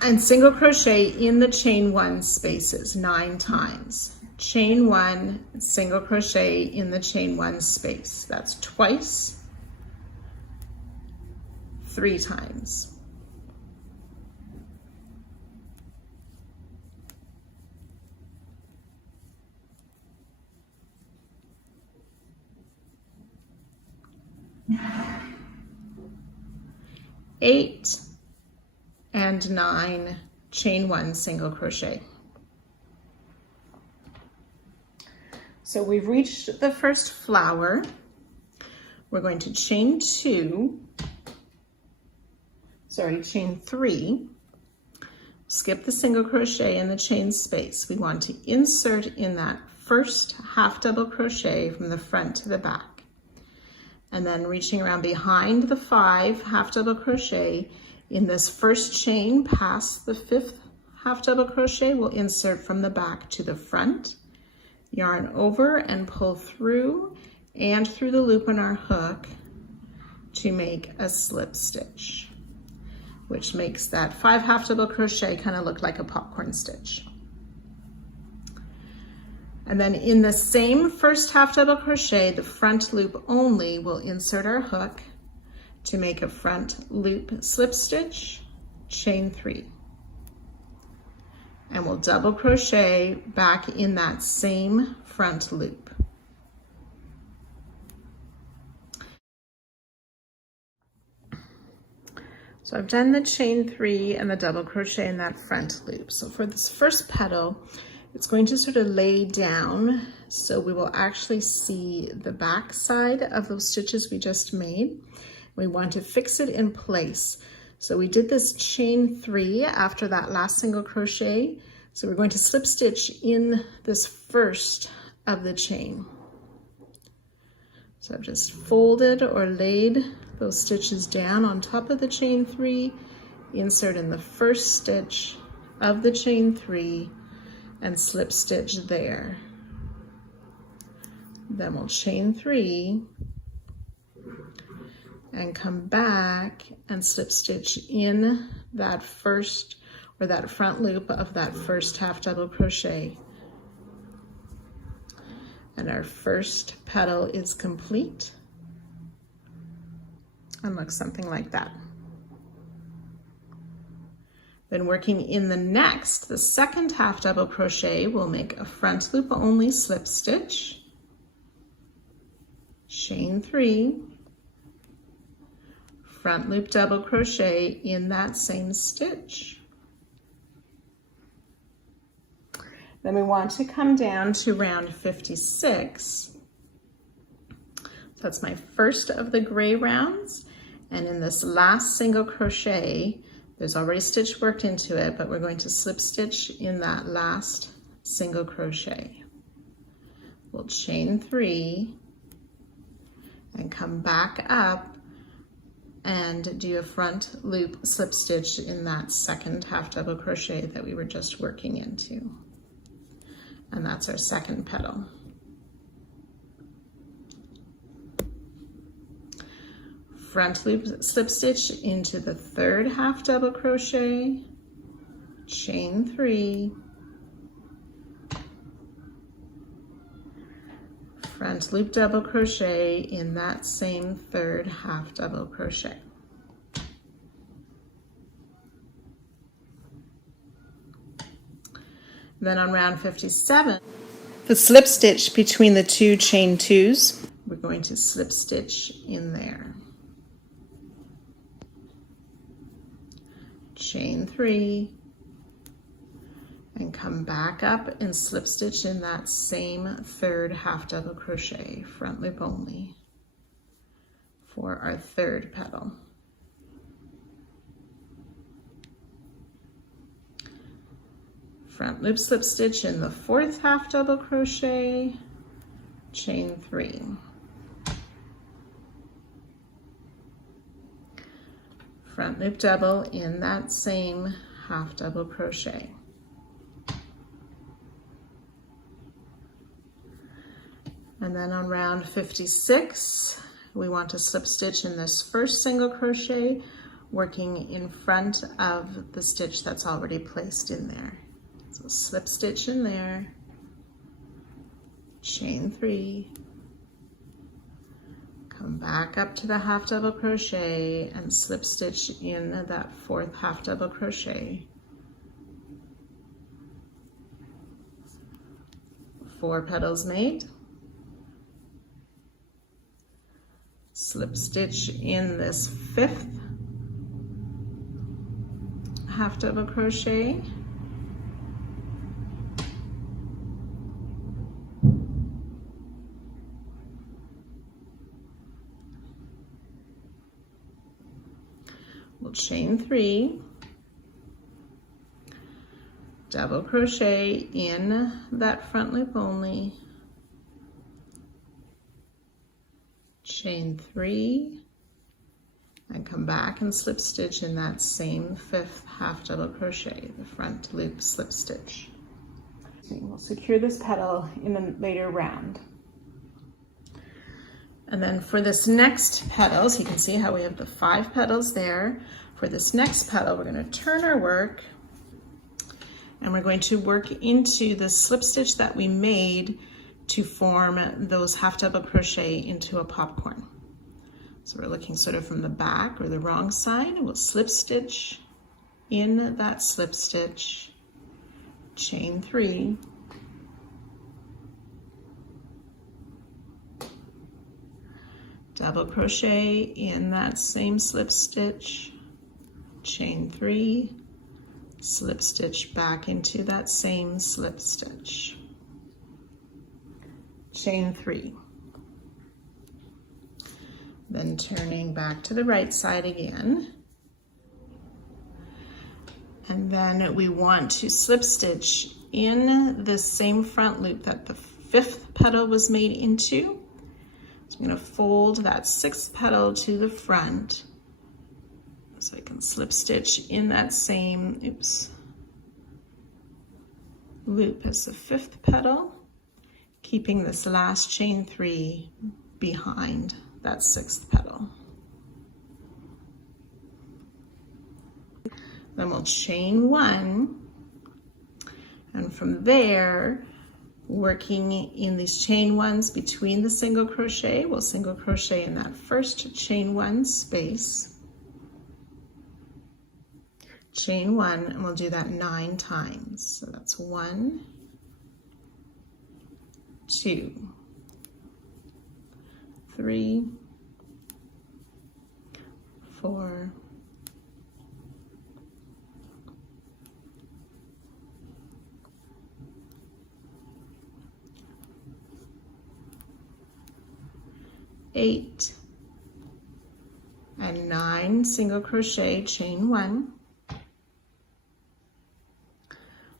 and single crochet in the chain 1 spaces 9 times. Chain 1, single crochet in the chain 1 space. That's twice, 3 times. Eight and 9, chain 1, single crochet. So we've reached the first flower. We're going to chain 3, skip the single crochet in the chain space. We want to insert in that first half double crochet from the front to the back. And then reaching around behind the 5 half double crochet in this first chain past the 5th half double crochet, we'll insert from the back to the front, yarn over and pull through and through the loop on our hook to make a slip stitch, which makes that 5 half double crochet kind of look like a popcorn stitch. And then in the same first half double crochet, the front loop only, we'll insert our hook to make a front loop slip stitch, chain 3. And we'll double crochet back in that same front loop. So I've done the chain 3 and the double crochet in that front loop. So for this first petal, it's going to sort of lay down, so we will actually see the back side of those stitches we just made. We want to fix it in place. So we did this chain 3 after that last single crochet. So we're going to slip stitch in this first of the chain. So I've just folded or laid those stitches down on top of the chain 3, insert in the first stitch of the chain 3 and slip stitch there. Then we'll chain 3 and come back and slip stitch in that first or that front loop of that first half double crochet. And our first petal is complete and looks something like that. Then working in the second half double crochet, we'll make a front loop only slip stitch, chain 3, front loop double crochet in that same stitch. Then we want to come down to round 56. That's my first of the gray rounds. And in this last single crochet, there's already stitch worked into it, but we're going to slip stitch in that last single crochet. We'll chain 3 and come back up and do a front loop slip stitch in that second half double crochet that we were just working into. And that's our second petal. Front loop slip stitch into the third half double crochet, chain 3, front loop double crochet in that same third half double crochet. Then on round 57, the slip stitch between the two chain 2s, we're going to slip stitch in there. Chain 3 and come back up and slip stitch in that same third half double crochet, front loop only, for our third petal. Front loop slip stitch in the fourth half double crochet, chain 3. Front loop double in that same half double crochet. And then on round 56, we want to slip stitch in this first single crochet, working in front of the stitch that's already placed in there. So slip stitch in there, chain 3, come back up to the half double crochet and slip stitch in that fourth half double crochet. 4 petals made. Slip stitch in this fifth half double crochet. We'll chain 3, double crochet in that front loop only, chain 3, and come back and slip stitch in that same fifth half double crochet, the front loop slip stitch. We'll secure this petal in a later round. And then for this next petal, so you can see how we have the 5 petals there. For this next petal, we're going to turn our work and we're going to work into the slip stitch that we made to form those half double crochet into a popcorn. So we're looking sort of from the back or the wrong side, and we'll slip stitch in that slip stitch, chain 3, double crochet in that same slip stitch, chain 3, slip stitch back into that same slip stitch, chain 3. Then turning back to the right side again. And then we want to slip stitch in the same front loop that the 5th petal was made into. So I'm going to fold that 6th petal to the front so I can slip stitch in that same, loop as the 5th petal, keeping this last chain 3 behind that 6th petal. Then we'll chain 1, and from there, working in these chain 1s between the single crochet, we'll single crochet in that first chain 1 space, chain 1, and we'll do that 9 times. So that's 1, 2, 3, 4, 8, and 9 single crochet, chain 1.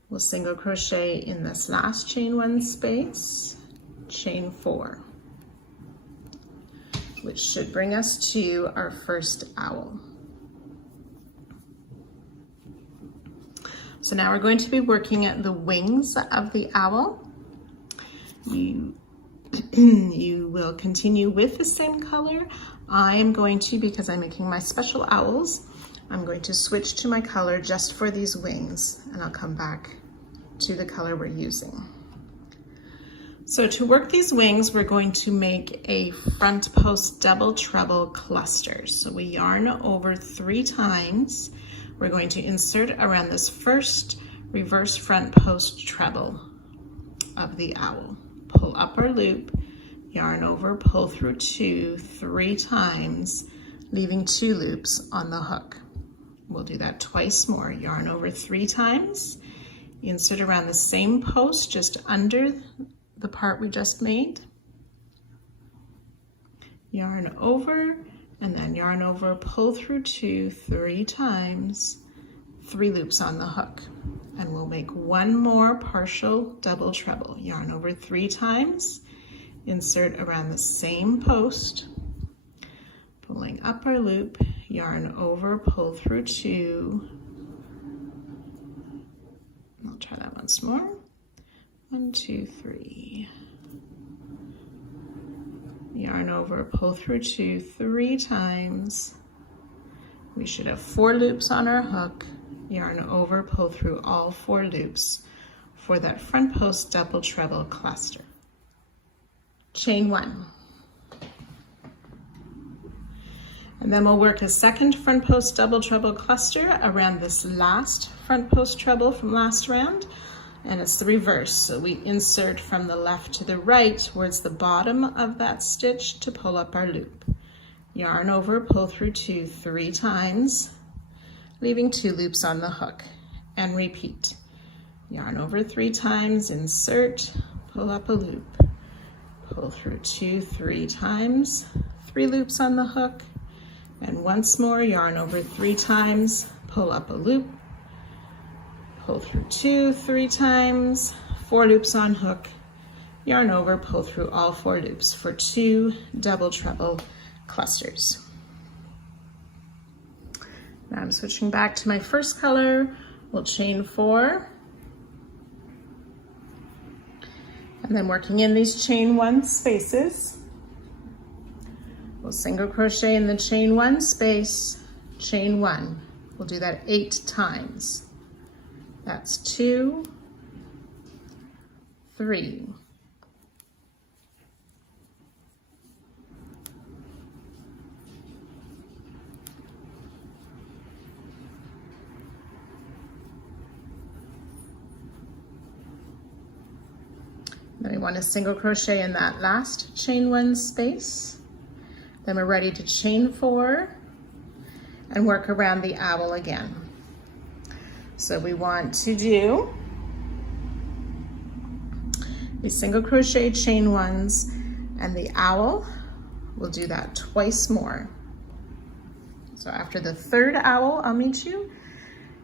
We'll single crochet in this last chain 1 space, chain 4, which should bring us to our first owl. So now we're going to be working at the wings of the owl. You will continue with the same color. I am going to, because I'm making my special owls, I'm going to switch to my color just for these wings, and I'll come back to the color we're using. So to work these wings, we're going to make a front post double treble cluster. So we yarn over 3 times. We're going to insert around this first reverse front post treble of the owl. Pull up our loop, yarn over, pull through 2, 3 times, leaving 2 loops on the hook. We'll do that twice more. Yarn over 3 times, insert around the same post just under the part we just made. Yarn over, and then yarn over, pull through 2, 3 times, 3 loops on the hook. And we'll make 1 more partial double treble. Yarn over 3 times, insert around the same post, pulling up our loop, yarn over, pull through 2. I'll try that once more. 1, 2, 3. Yarn over, pull through 2, 3 times. We should have 4 loops on our hook. Yarn over, pull through all 4 loops for that front post double treble cluster. Chain 1. And then we'll work a second front post double treble cluster around this last front post treble from last round, and it's the reverse. So we insert from the left to the right towards the bottom of that stitch to pull up our loop. Yarn over, pull through 2, 3 times, leaving 2 loops on the hook, and repeat. Yarn over 3 times, insert, pull up a loop, pull through 2, 3 times, 3 loops on the hook, and once more, yarn over 3 times, pull up a loop, pull through 2, 3 times, 4 loops on hook, yarn over, pull through all 4 loops for 2 double treble clusters. Now I'm switching back to my first color. We'll chain 4, and then working in these chain 1 spaces, we'll single crochet in the chain 1 space, chain 1. We'll do that 8 times. That's 2, 3, 'Then we want to single crochet in that last chain 1 space. Then we're ready to chain 4 and work around the owl again. So we want to do the single crochet chain 1s, and the owl, we'll do that twice more. So after the 3rd owl, I'll meet you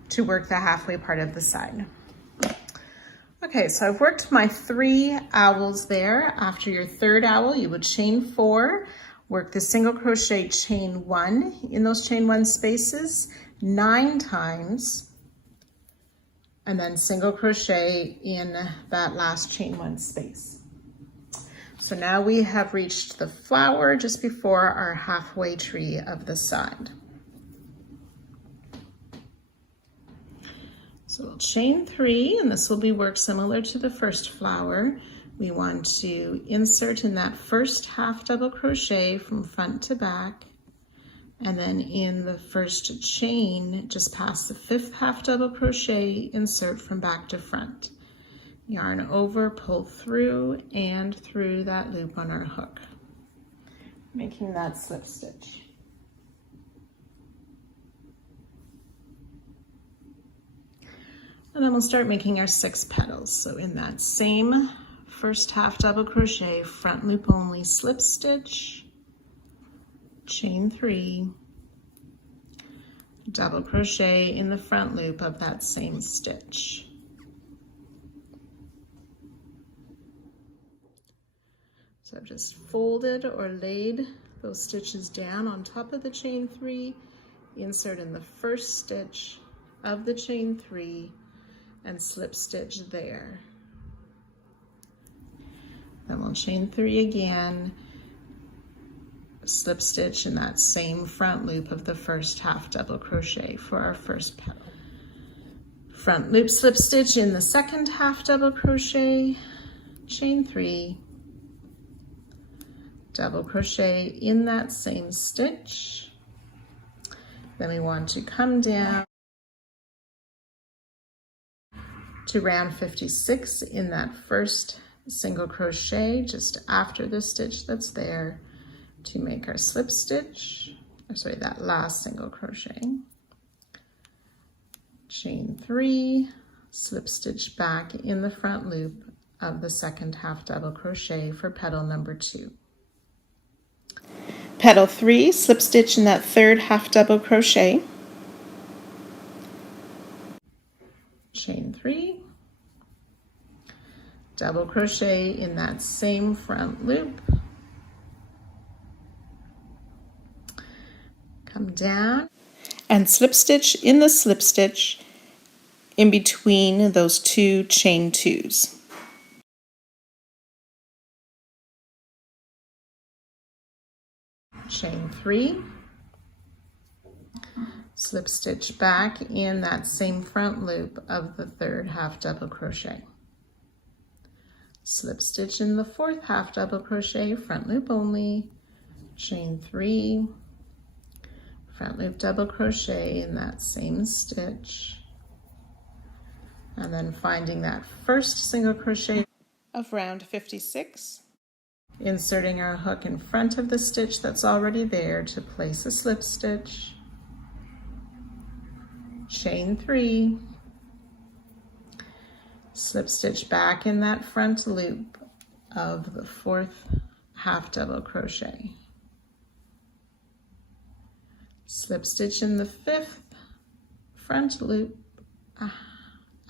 to work the halfway part of the side. Okay, so I've worked my 3 owls there. After your 3rd owl, you would chain 4, work the single crochet, chain 1 in those chain 1 spaces 9 times, and then single crochet in that last chain 1 space. So now we have reached the flower just before our halfway tree of the side. So we'll chain 3, and this will be work similar to the first flower. We want to insert in that first half double crochet from front to back, and then in the first chain, just past the 5th half double crochet, insert from back to front. Yarn over, pull through, and through that loop on our hook, making that slip stitch. And then we'll start making our 6 petals. So in that same first half double crochet, front loop only, slip stitch, chain 3, double crochet in the front loop of that same stitch. So I've just folded or laid those stitches down on top of the chain 3, insert in the first stitch of the chain 3, and slip stitch there. Then we'll chain 3 again, slip stitch in that same front loop of the first half double crochet for our first petal. Front loop, slip stitch in the second half double crochet, chain 3, double crochet in that same stitch. Then we want to come down to round 56 in that first single crochet just after the stitch that's there to make our slip stitch, or sorry, that last single crochet. Chain 3, slip stitch back in the front loop of the second half double crochet for petal number 2. Petal 3, slip stitch in that third half double crochet, chain 3, double crochet in that same front loop, come down and slip stitch in the slip stitch in between those 2 chain 2s. Chain 3, slip stitch back in that same front loop of the third half double crochet. Slip stitch in the fourth half double crochet, front loop only, chain 3, front loop double crochet in that same stitch, and then finding that first single crochet of round 56, inserting our hook in front of the stitch that's already there to place a slip stitch, chain 3, slip stitch back in that front loop of the fourth half double crochet, slip stitch in the 5th front loop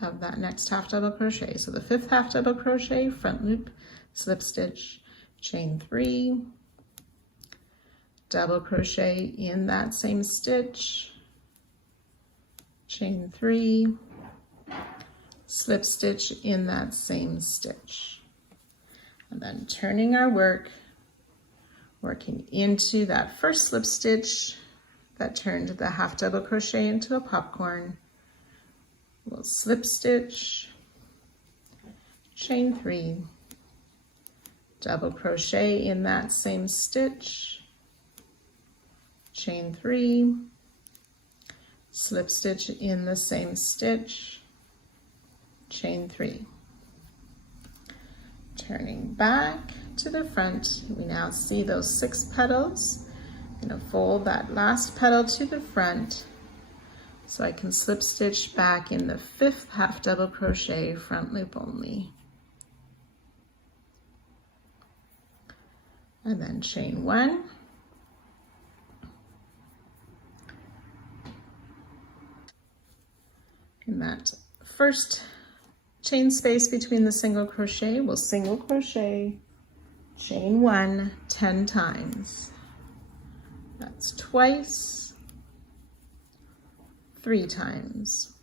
of that next half double crochet. So the 5th half double crochet, front loop, slip stitch, chain 3, double crochet in that same stitch, chain 3, slip stitch in that same stitch, and then turning our work, working into that first slip stitch that turned the half double crochet into a popcorn. We'll slip stitch, chain 3, double crochet in that same stitch, chain 3, slip stitch in the same stitch, chain 3. Turning back to the front, we now see those 6 petals. I'm going to fold that last petal to the front so I can slip stitch back in the 5th half double crochet, front loop only, and then chain 1, in that first chain space between the single crochet, we'll single crochet, chain 1 10 times. That's twice, 3 times.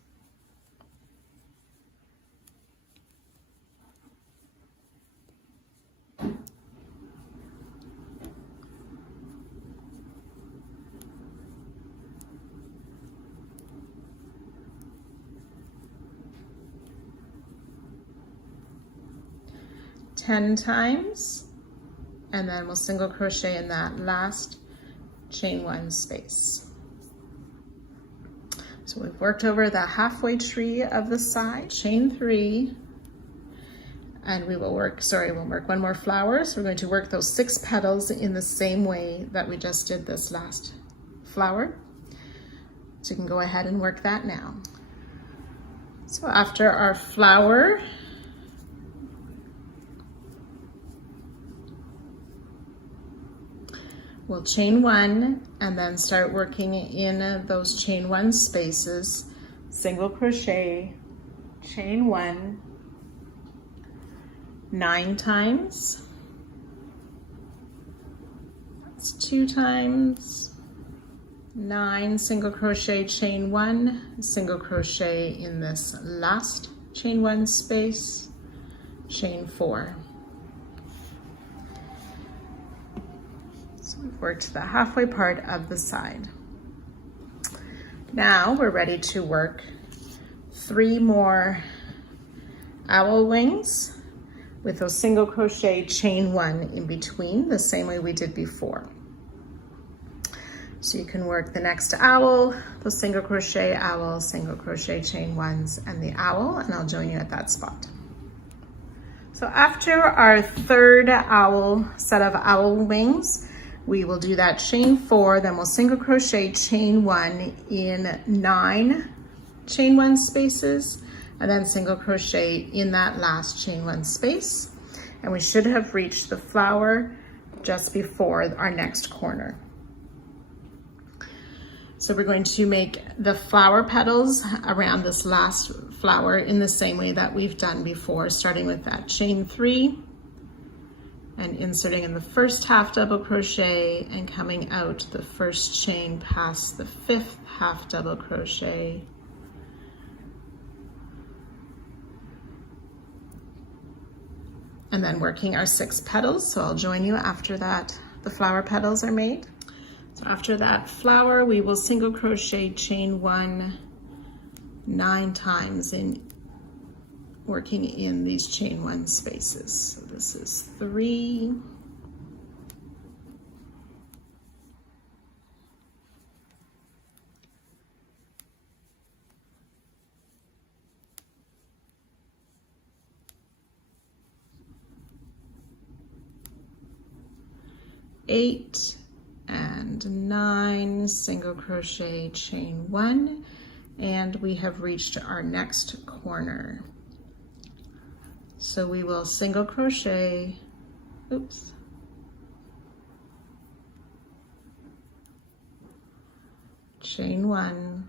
Ten times, and then we'll single crochet in that last chain 1 space. So we've worked over the halfway tree of the side, chain 3, and we will work, we'll work one more flower. So we're going to work those 6 petals in the same way that we just did this last flower. So you can go ahead and work that now. So after our flower, we'll chain 1 and then start working in those chain 1 spaces, single crochet, chain 1, 9 times. That's 2 times, 9, single crochet, chain 1, single crochet in this last chain 1 space, chain 4. We've worked the halfway part of the side. Now we're ready to work 3 more owl wings with those single crochet, chain 1 in between, the same way we did before. So you can work the next owl, those single crochet, owl, single crochet, chain 1s, and the owl, and I'll join you at that spot. So after our 3rd owl set of owl wings, we will do that chain 4, then we'll single crochet, chain 1 in 9 chain 1 spaces, and then single crochet in that last chain 1 space. And we should have reached the flower just before our next corner. So we're going to make the flower petals around this last flower in the same way that we've done before, starting with that chain 3, and inserting in the first half double crochet and coming out the first chain past the 5th half double crochet. And then working our 6 petals. So I'll join you after that the flower petals are made. So after that flower, we will single crochet, chain 1 9 times in working in these chain 1 spaces. So this is 3, 8 and 9, single crochet, chain 1, and we have reached our next corner. So we will single crochet, chain 1,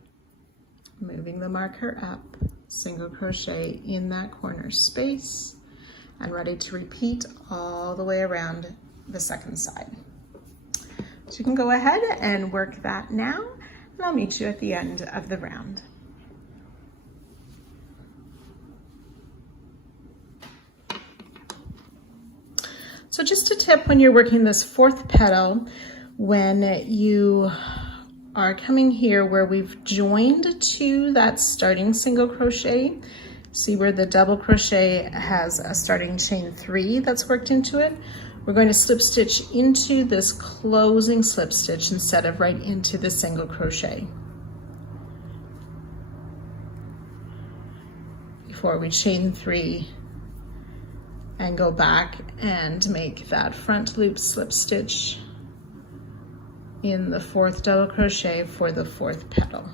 moving the marker up, single crochet in that corner space, and ready to repeat all the way around the second side. So you can go ahead and work that now, and I'll meet you at the end of the round. So just a tip when you're working this 4th petal, when you are coming here where we've joined to that starting single crochet, see where the double crochet has a starting chain 3 that's worked into it, we're going to slip stitch into this closing slip stitch instead of right into the single crochet before we chain 3 and go back and make that front loop slip stitch in the 4th double crochet for the 4th petal.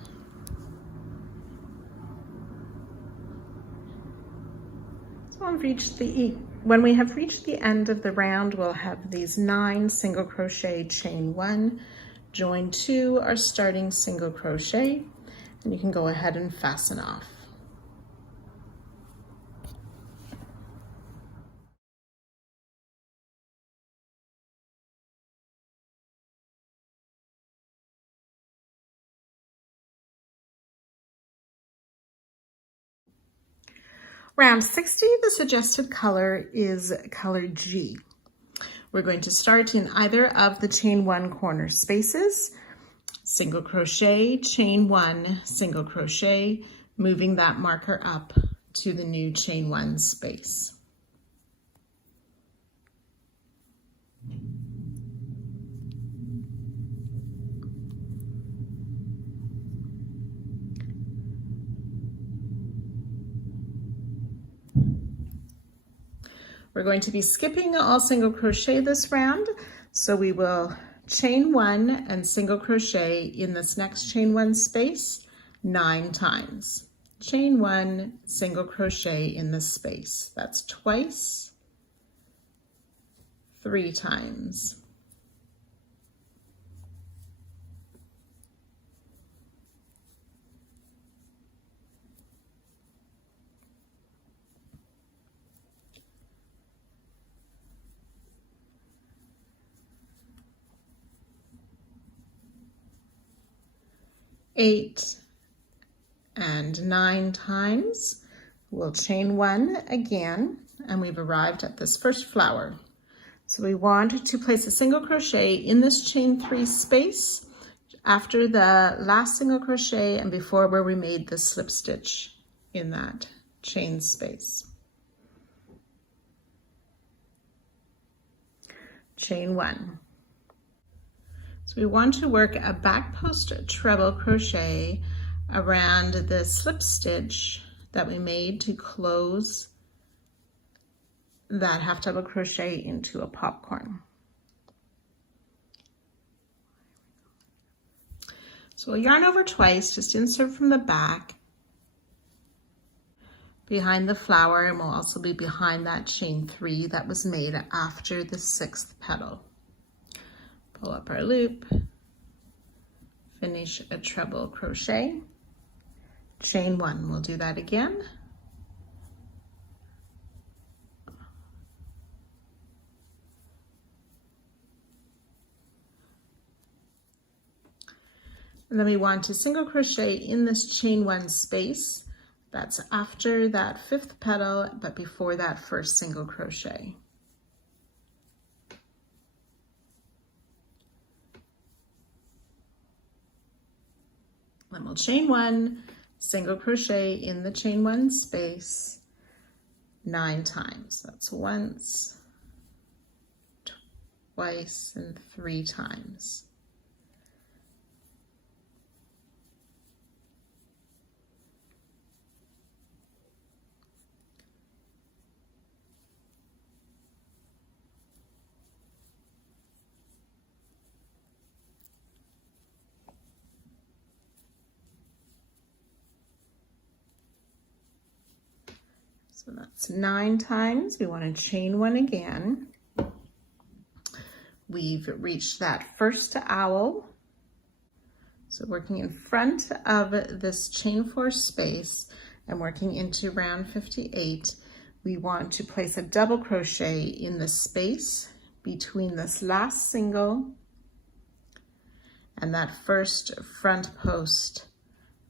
So when we have reached the end of the round, we'll have these 9 single crochet, chain 1, join to our starting single crochet, and you can go ahead and fasten off. Round 60, the suggested color is color G. We're going to start in either of the chain 1 corner spaces, single crochet, chain 1, single crochet, moving that marker up to the new chain 1 space. We're going to be skipping all single crochet this round, so we will chain 1 and single crochet in this next chain 1 space 9 times. Chain 1, single crochet in this space. That's twice, 3 times. Eight and 9 times. We'll chain 1 again, and we've arrived at this first flower. So we want to place a single crochet in this chain 3 space after the last single crochet and before where we made the slip stitch in that chain space. Chain 1. So we want to work a back post treble crochet around the slip stitch that we made to close that half double crochet into a popcorn. So we'll yarn over twice, just insert from the back behind the flower, and we'll also be behind that chain 3 that was made after the 6th petal. Pull up our loop, finish a treble crochet, chain 1. We'll do that again. And then we want to single crochet in this chain 1 space. That's after that 5th petal, but before that first single crochet. Then we'll chain 1, single crochet in the chain 1 space 9 times. That's once, twice, and 3 times. So that's 9 times. We want to chain 1 again. We've reached that first owl. So working in front of this chain 4 space and working into round 58, we want to place a double crochet in the space between this last single and that first front post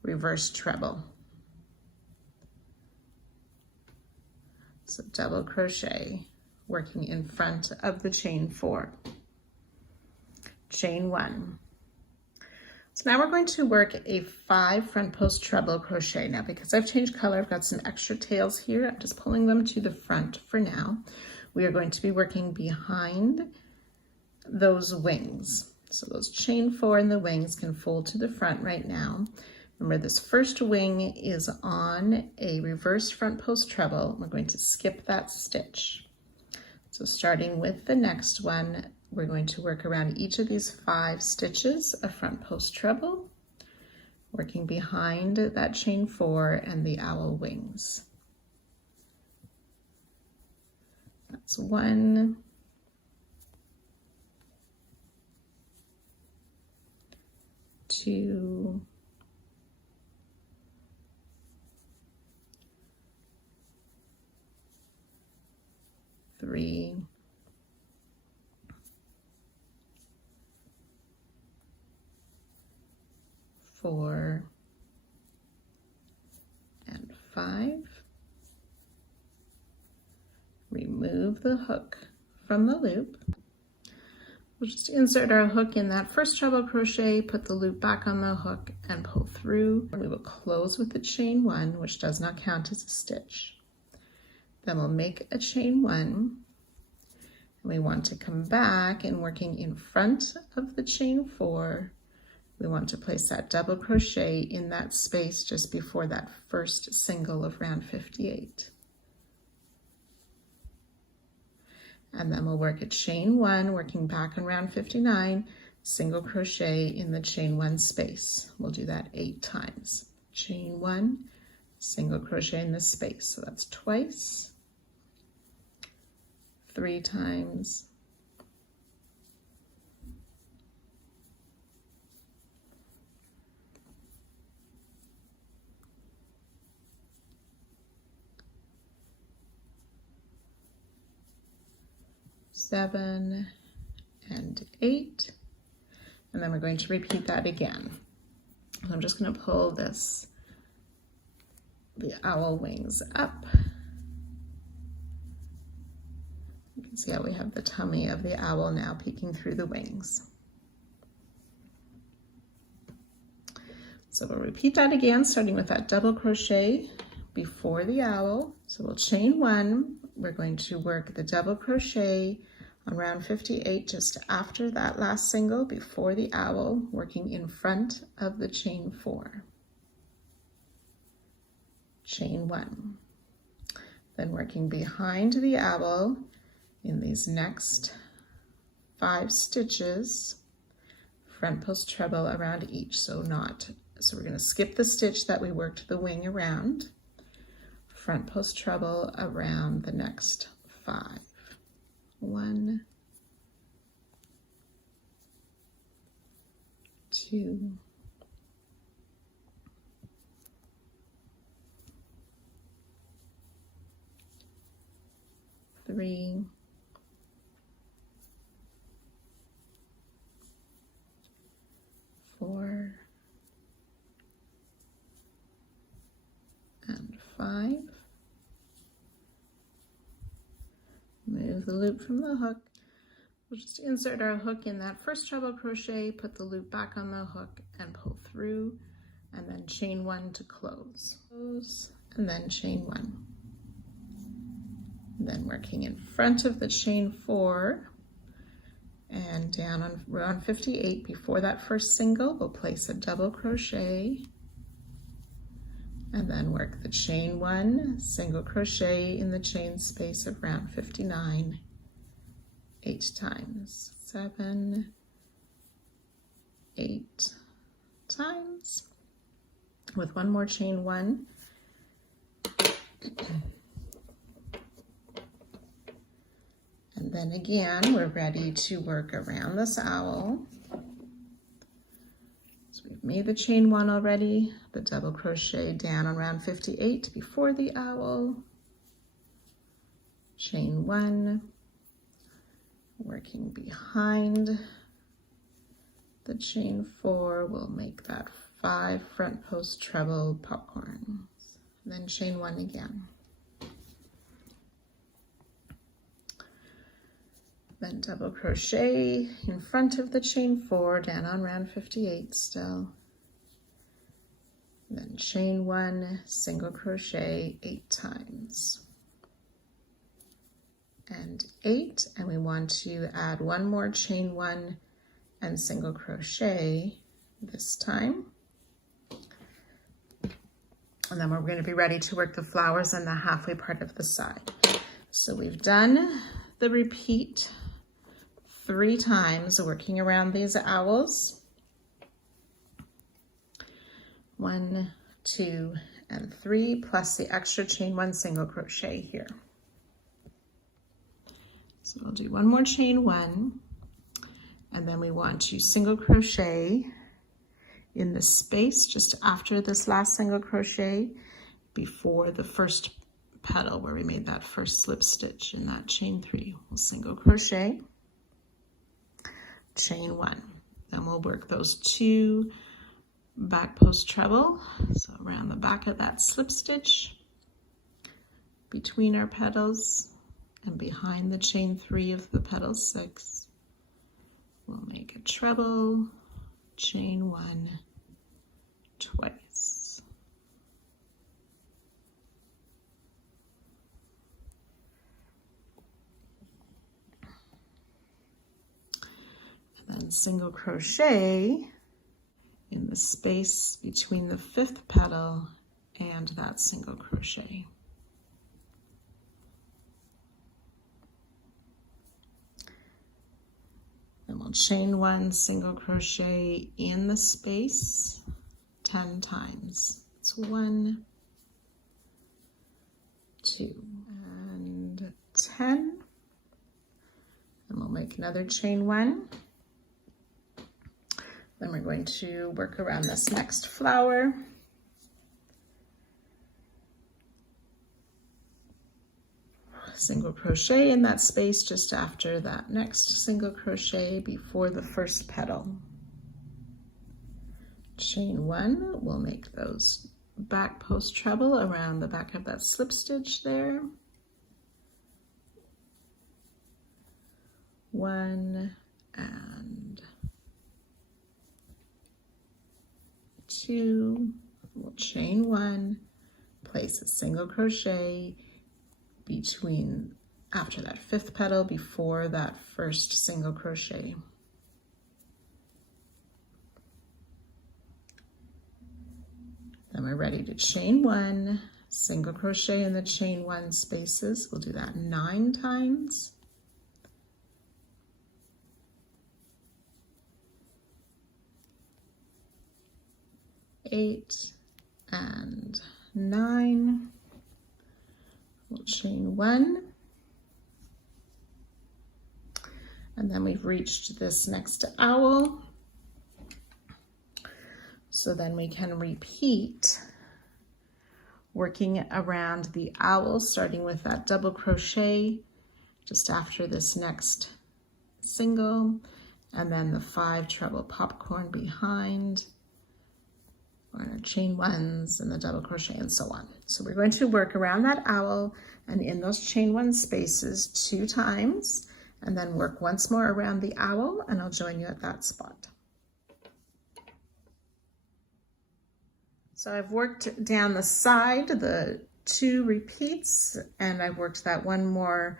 reverse treble. So double crochet working in front of the chain 4. Chain 1. So now we're going to work a 5 front post treble crochet. Now because I've changed color, I've got some extra tails here. I'm just pulling them to the front for now. We are going to be working behind those wings. So those chain 4 and the wings can fold to the front right now. Remember, this first wing is on a reverse front post treble. We're going to skip that stitch. So starting with the next one, we're going to work around each of these 5 stitches of front post treble, working behind that chain 4 and the owl wings. That's 1, 2, 3, 4, and 5. remove the hook from the loop. We'll just insert our hook in that first treble crochet, put the loop back on the hook and pull through. We will close with the chain 1, which does not count as a stitch. Then we'll make a chain 1, and we want to come back and working in front of the chain 4, we want to place that double crochet in that space just before that first single of round 58. And then we'll work a chain 1, working back on round 59, single crochet in the chain 1 space. We'll do that 8 times. Chain 1, single crochet in the space. So that's twice, 3 times, 7 and 8, and then we're going to repeat that again. So I'm just going to pull the owl wings up. You can see how we have the tummy of the owl now peeking through the wings. So we'll repeat that again, starting with that double crochet before the owl. So we'll chain 1, we're going to work the double crochet on round 58 just after that last single before the owl, working in front of the chain 4. Chain 1. Then working behind the owl in these next 5 stitches, front post treble around each, so we're going to skip the stitch that we worked the wing around, front post treble around the next 5. 1, 2, 3, 4, and 5. Move the loop from the hook. We'll just insert our hook in that first treble crochet, put the loop back on the hook and pull through, and then chain 1 to close. Close, and then chain 1. And then working in front of the chain 4 and down on round 58 before that first single, we'll place a double crochet and then work the chain 1, single crochet in the chain space of round 59, 8 times, 7, 8 times, with one more chain 1. And then again, we're ready to work around this owl. So we've made the chain 1 already, the double crochet down on round 58 before the owl, chain 1, working behind the chain 4, we'll make that 5 front post treble popcorns, then chain 1 again. Then double crochet in front of the chain 4 down on round 58 still. Then chain 1, single crochet 8 times. And 8, and we want to add one more chain 1 and single crochet this time. And then we're going to be ready to work the flowers on the halfway part of the side. So we've done the repeat 3 times working around these owls. 1, 2, and 3, plus the extra chain 1 single crochet here. So we'll do one more chain 1, and then we want to single crochet in the space just after this last single crochet before the first petal where we made that first slip stitch in that chain 3. We'll single crochet, chain 1. Then we'll work those 2 back post treble, so around the back of that slip stitch between our petals, and behind the chain 3 of the petal 6, we'll make a treble, chain 1 twice. And then single crochet in the space between the 5th petal and that single crochet. Then we'll chain 1 single crochet in the space 10 times. It's 1, 2, and 10. And we'll make another chain 1. Then we're going to work around this next flower. Single crochet in that space just after that next single crochet before the 1st petal. Chain 1, we'll make those back post treble around the back of that slip stitch there. 1 and 2, we'll chain 1, place a single crochet between after that 5th petal before that 1st single crochet. Then we're ready to chain 1, single crochet in the chain 1 spaces. We'll do that 9 times. Eight and 9. We'll chain 1. And then we've reached this next owl. So then we can repeat working around the owl, starting with that double crochet just after this next single, and then the 5 treble popcorn behind. We're going to chain 1s and the double crochet and so on. So we're going to work around that owl and in those chain 1 spaces 2 times, and then work once more around the owl, and I'll join you at that spot. So I've worked down the side, the 2 repeats, and I've worked that 1 more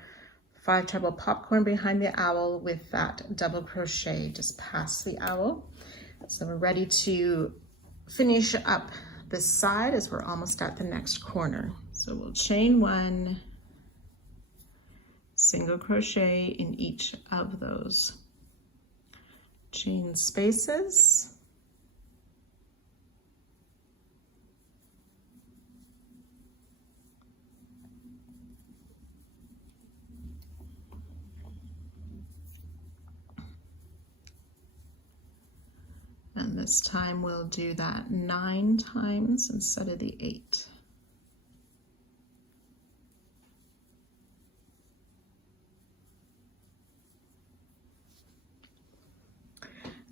5 treble popcorn behind the owl with that double crochet just past the owl. So we're ready to finish up this side as we're almost at the next corner. So we'll chain 1, single crochet in each of those chain spaces. And this time we'll do that 9 times instead of the 8.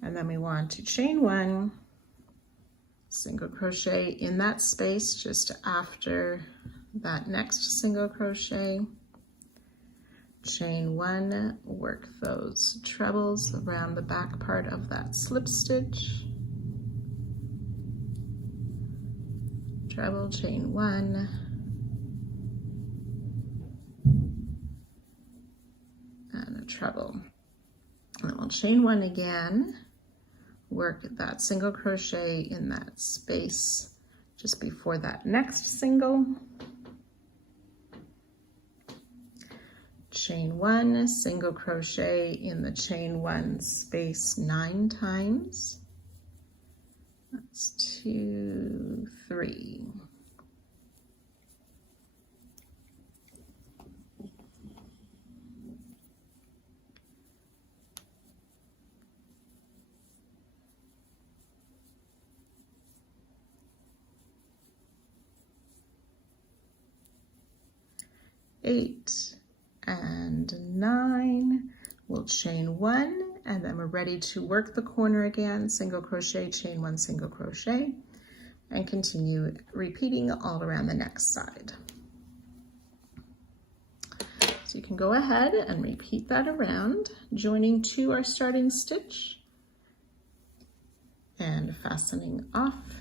And then we want to chain 1, single crochet in that space just after that next single crochet. Chain 1, work those trebles around the back part of that slip stitch. Treble, chain 1. And a treble. And then we'll chain 1 again. Work that single crochet in that space just before that next single. Chain 1, single crochet in the chain 1 space 9 times. That's 2, 3. Eight and 9, we'll chain 1, and then we're ready to work the corner again, single crochet, chain 1, single crochet, and continue repeating all around the next side. So you can go ahead and repeat that around, joining to our starting stitch and fastening off